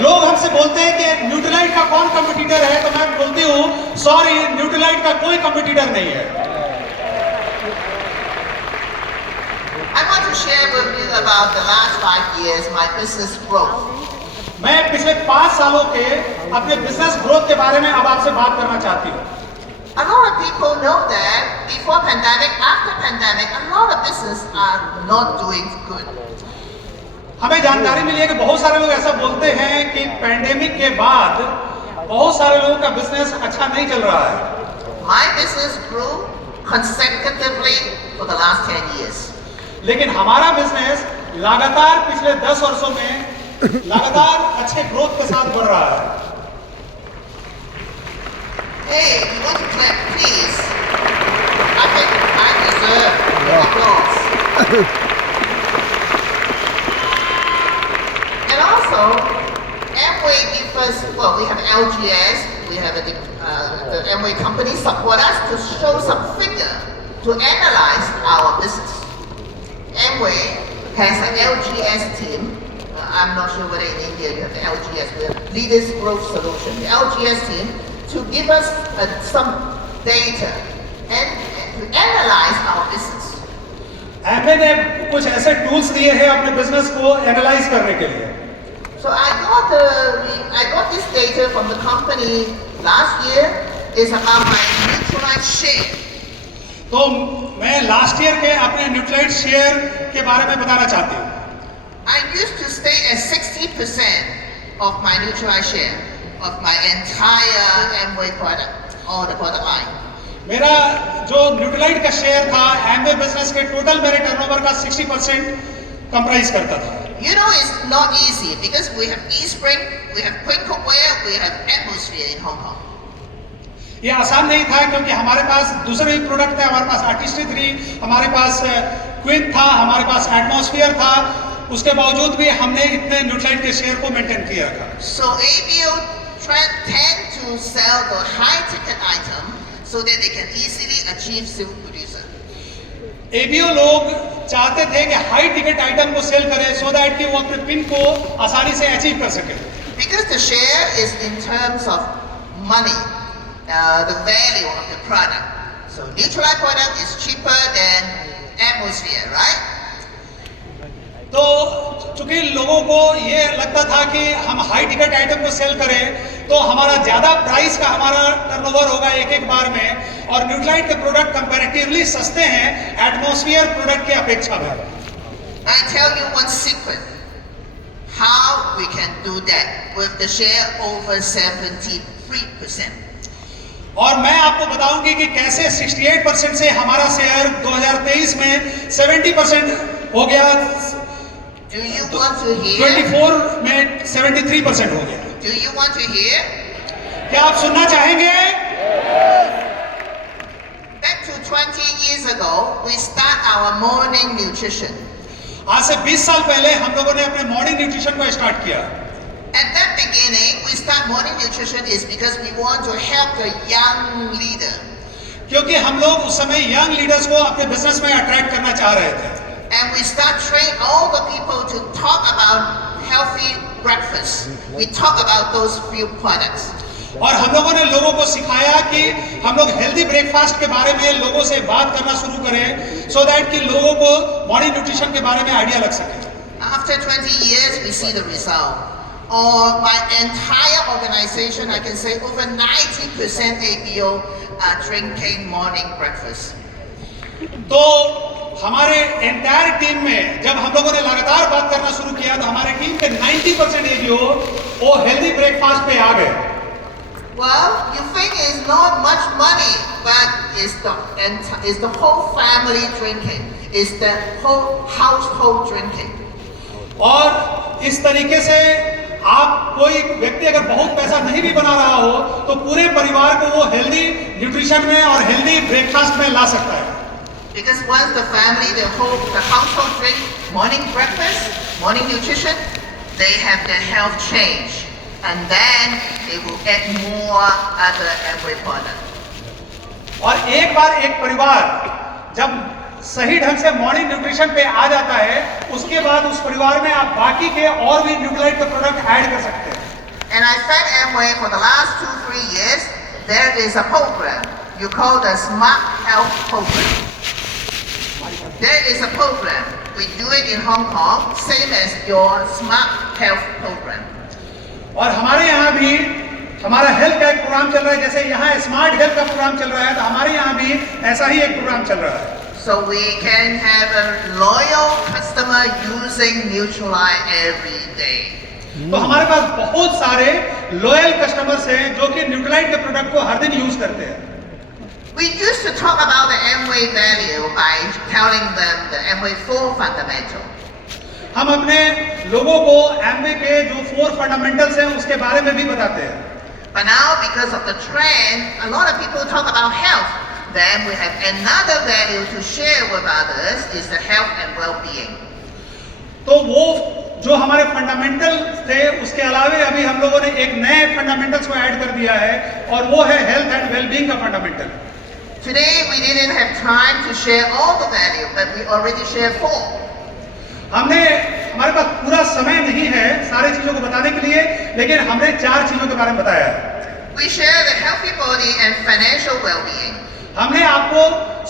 लोग हमसे बोलते हैं कि न्यूट्रिलाइट का कौन कंपटीटर है, तो मैं बोलती हूँ सॉरी, न्यूट्रिलाइट का कोई कंपटीटर नहीं है। I want to share with you about the last 5 years, my business growth. मैं पिछले 5 सालों के अपने बिजनेस ग्रोथ के बारे में अब आपसे बात करना चाहती हूँ। A lot of people know that before pandemic, after pandemic, a lot of business are not doing good. हमें जानकारी मिली है कि बहुत सारे लोग ऐसा बोलते हैं कि पैंडेमिक के बाद बहुत सारे लोगों का बिजनेस अच्छा नहीं चल रहा है। My business grew consecutively for the last 10 years. लेकिन हमारा बिजनेस लगातार पिछले 10 वर्षों में लगातार अच्छे ग्रोथ के साथ बढ़ रहा है। Hey, you want to clap, please? I think I deserve your applause. And also, Amway gives us, well, we have LGS, we have the Amway company support us to show some figure to analyze our business. Amway has an LGS team. I'm not sure whether in India you have the LGS, we have Leaders Growth Solution. The LGS team to give us some data and to analyze our business. Amway ने कुछ ऐसे tools दिए हैं अपने business को analyse करने के लिए। So I got this data from the company last year. It's about my Nutrilite share. तो मैं लास्ट ईयर के अपने न्यूट्रिलाइट शेयर के बारे में बताना चाहती हूँ। I used to stay at 60% of my Nutrilite share of my entire Amway product, all the product line. मेरा जो न्यूट्रिलाइट का शेयर था एमवे बिजनेस के टोटल मेरे टर्नओवर का 60% कंप्राइज करता था। You know it's not easy because we have eSpring, we have Quinkaware, we have Atmosphere in Hong Kong. ये आसान नहीं था क्योंकि हमारे पास दूसरे भी प्रोडक्ट थे, हमारे पास आर्टिस्ट्री 3, हमारे पास क्विन था, हमारे पास एटमॉस्फेयर था, उसके बावजूद भी हमने इतने न्यूट्रिलाइट के शेयर को मेंटेन किया रखा। So ABO tend to sell the high ticket item so that they can easily achieve silk producer. ABO लोग चाहते थे कि हाई टिकट आइटम को सेल करें सो दैट कि वो अपने पिन को आसानी से अचीव कर सके। Because the share is in terms of money, the value of the product. So Nutrilite product is cheaper than Atmosphere, right? तो चूंकि लोगों को ये लगता था कि हम हाई टिकट आइटम को सेल करें तो हमारा ज्यादा प्राइस का हमारा टर्नओवर होगा एक बार में, और न्यूट्रिलाइट के प्रोडक्ट कंपैरेटिवली सस्ते हैं एटमॉस्फेयर प्रोडक्ट के अपेक्षा में। I tell you one secret how we can do that with the share over 70 63%. और मैं आपको बताऊंगी कि कैसे 68% से हमारा शेयर 2023 में 70% हो गया, Do you want to hear? 24 में 73% हो गया. Do you want to hear? क्या आप सुनना चाहेंगे? Back to 20 years ago, we start our morning nutrition. आज से 20 साल पहले हम लोगों ने अपने मॉर्निंग न्यूट्रिशन को स्टार्ट किया. At that beginning, we start morning nutrition is because we want to help the young leader. क्योंकि हम लोग उस समय यंग लीडर्स को अपने बिजनेस में अट्रैक्ट करना चाह रहे थे. And we start train all the people to talk about healthy breakfast. We talk about those few products. और हम लोगों ने लोगों को सिखाया कि हम लोग हेल्दी ब्रेकफास्ट के बारे में लोगों से बात करना शुरू करें, सो दैट कि लोगों को मॉर्निंग न्यूट्रिशन के बारे में आइडिया लग सके. After 20 years, we see the result. Or my entire organization, I can say over 90% ABO are drinking morning breakfast. तो हमारे एंटायर टीम में जब हम लोगों ने लगातार बात करना शुरू किया तो हमारे टीम के 90% एबीओ वो हेल्दी ब्रेकफास्ट पे आ गए. Well, you think it's not much money, but it's the whole family drinking. It's the whole household drinking. और इस तरीके से आप कोई व्यक्ति अगर बहुत पैसा नहीं भी बना रहा हो तो पूरे परिवार को वो हेल्दी न्यूट्रिशन में और हेल्दी ब्रेकफास्ट में ला सकता है. Because once the family, the household drink morning breakfast, morning nutrition, they have their health change. And then they will add more other Amway product. और एक बार एक परिवार जब सही ढंग से मॉर्निंग न्यूट्रिशन पे आ जाता है, उसके बाद उस परिवार में आप बाकी के और भी न्यूट्रीलाइट के प्रोडक्ट ऐड कर सकते हैं. And I fed Amway for the last 2-3 years. There is a program you call the Smart Health Program. There is a program. We do it in Hong Kong, same as your Smart Health Program. और hamaरे यहाँ भी हमारा health का एक programme चल रहा है. जैसे यहाँ स्मार्ट हेल्थ का प्रोग्राम चल रहा है, तो हमारे यहाँ भी ऐसा ही एक प्रोग्राम चल रहा है. So we can have a loyal customer using Nutrilite every day. तो हमारे पास बहुत सारे लॉयल कस्टमर्स हैं जो कि न्यूट्रीलाइट के प्रोडक्ट को हर दिन यूज करते हैं. We used to talk about the Amway value by telling them the Amway 4 fundamental. हम अपने लोगों को एमवे के जो 4 फंडामेंटल्स हैं उसके बारे में भी बताते हैं. But now because of the trend, a lot of people talk about health. Then we have another value to share with others is the health and well-being. तो वो जो हमारे फंडामेंटल थे उसके अलावे अभी हम लोगों ने एक नए फंडामेंटल्स को ऐड कर दिया है और वो है हेल्थ एंड वेलबींग का fundamental. Today we didn't have time to share all the value, but we already shared 4. हमारे पास पूरा समय नहीं है सारी चीजों को बताने के लिए, लेकिन हमने 4 चीजों के बारे में बताया. We share the healthy body and financial well-being. हमने आपको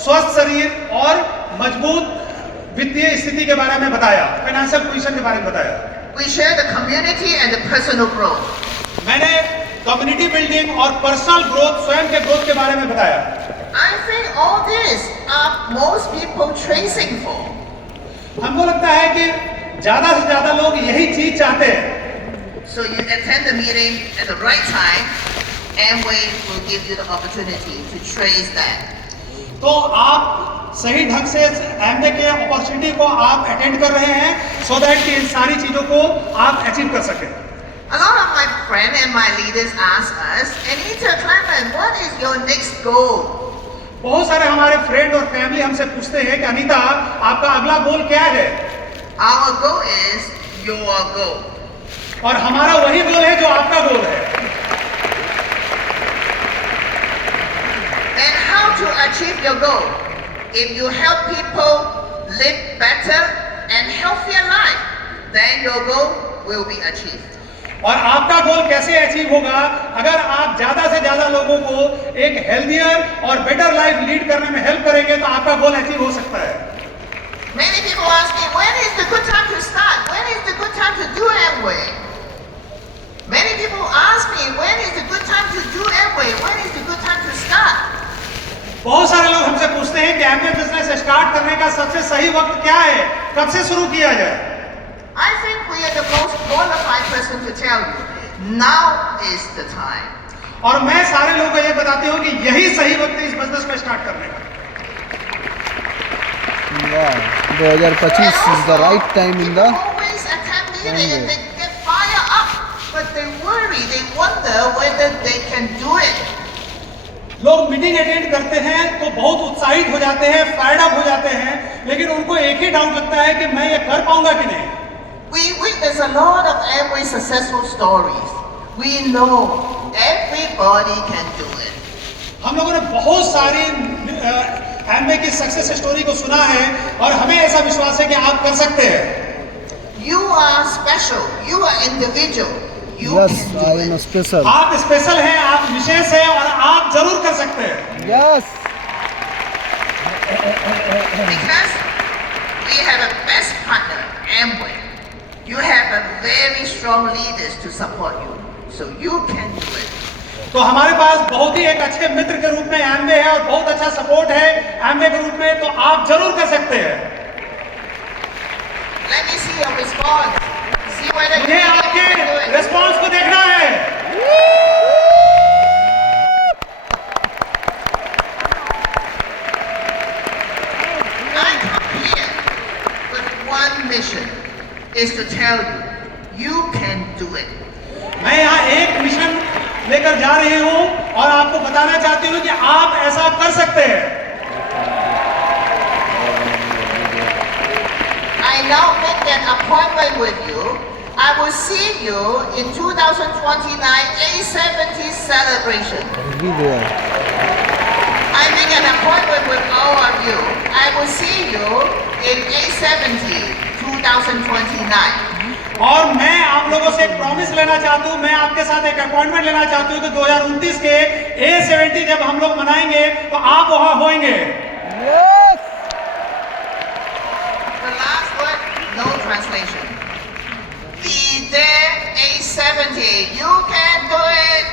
स्वस्थ शरीर और मजबूत वित्तीय स्थिति के बारे में बताया, फाइनेंशियल पोजीशन के बारे में बताया. We share the community and the personal growth. मैंने कम्युनिटी बिल्डिंग और पर्सनल ग्रोथ, स्वयं के ग्रोथ के बारे में बताया. I think all this are most people tracing for. हमको लगता है कि ज्यादा से ज्यादा लोग यही चीज चाहते हैं. So you attend the meeting at the right time, Amway will give you the opportunity to trace that. तो आप सही ढंग से एमवे के अपॉर्चुनिटी को आप अटेंड कर रहे हैं, सो दैट कि इन सारी चीजों को आप अचीव कर सकें. A lot of my friends and my leaders ask us, Anita Clement, what is your next goal? बहुत सारे हमारे फ्रेंड और फैमिली हमसे पूछते हैं कि अनीता आपका अगला गोल क्या है. Our goal is your goal. और हमारा वही गोल है जो आपका गोल है. And how to achieve your goal? If you help people live better and healthier life, then your goal will be achieved. और आपका गोल कैसे अचीव होगा? अगर आप ज्यादा से ज्यादा लोगों को एक हेल्थियर और बेटर लाइफ लीड करने में हेल्प करेंगे तो आपका गोल अचीव हो सकता है. Many people ask me, when is the good time to start? When is the good time to do Amway? Many people ask me, when is the good time to do Amway? When is the good time to start? बहुत सारे लोग हमसे पूछते हैं कि Amway business start करने का सबसे सही वक्त क्या है, कब से शुरू किया जाए. I think we are the most qualified person to tell you. Now is the time. और मैं सारे लोगों को ये बताती हूँ कि यही सही वक्त है इस बिजनेस को स्टार्ट करने का। Yeah, 2025 is the right time in the People always attend meeting and they get fired up, but they worry, they wonder whether they can do it. लोग मीटिंग अटेंड करते हैं तो बहुत उत्साहित हो जाते हैं, फायर्ड अप हो जाते हैं, लेकिन उनको एक ही डाउट लगता है कि मैं ये कर पाऊंगा कि नहीं। We witness a lot of Amway successful stories. We know everybody can do it. हम लोगों ने बहुत सारी एमवे की सक्सेस स्टोरी को सुना है और हमें ऐसा विश्वास है कि आप कर सकते हैं। You are special. You are individual. You yes, can I do am it. special. आप स्पेशल हैं, आप विशेष हैं और आप जरूर कर सकते हैं। Yes. Because we have a best partner, Amway. You have a very strong leaders to support you. So you can do it. तो हमारे पास बहुत ही एक अच्छे मित्र के रूप में एमवे है और बहुत अच्छा सपोर्ट है एमवे के रूप में, तो आप जरूर कर सकते हैं। Let me see your response. See whether you मुझे can आपके do it. रिस्पॉन्स को देखना है। I come here with one mission, is to tell you, you can do it. मैं यहाँ एक मिशन लेकर जा रही हूँ और आपको बताना चाहती हूँ कि आप ऐसा कर सकते हैं। I now make an appointment with you. I will see you in 2029 A70 celebration. Everywhere. I make an appointment with all of you. I will see you in A70 2029. और मैं आप लोगों से एक प्रॉमिस लेना चाहता हूँ, मैं आपके साथ एक अपॉइंटमेंट लेना चाहती हूँ कि 2029 के A70 जब हम लोग मनाएंगे तो आप वहां होंगे। Yes. The last word, no translation. Be there A70. You can do it.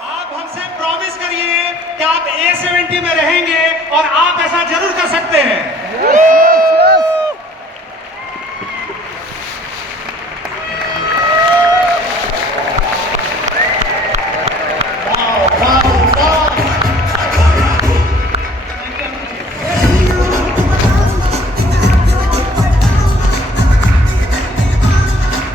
आप हमसे प्रॉमिस करिए कि आप A70 में रहेंगे और आप ऐसा जरूर कर सकते हैं।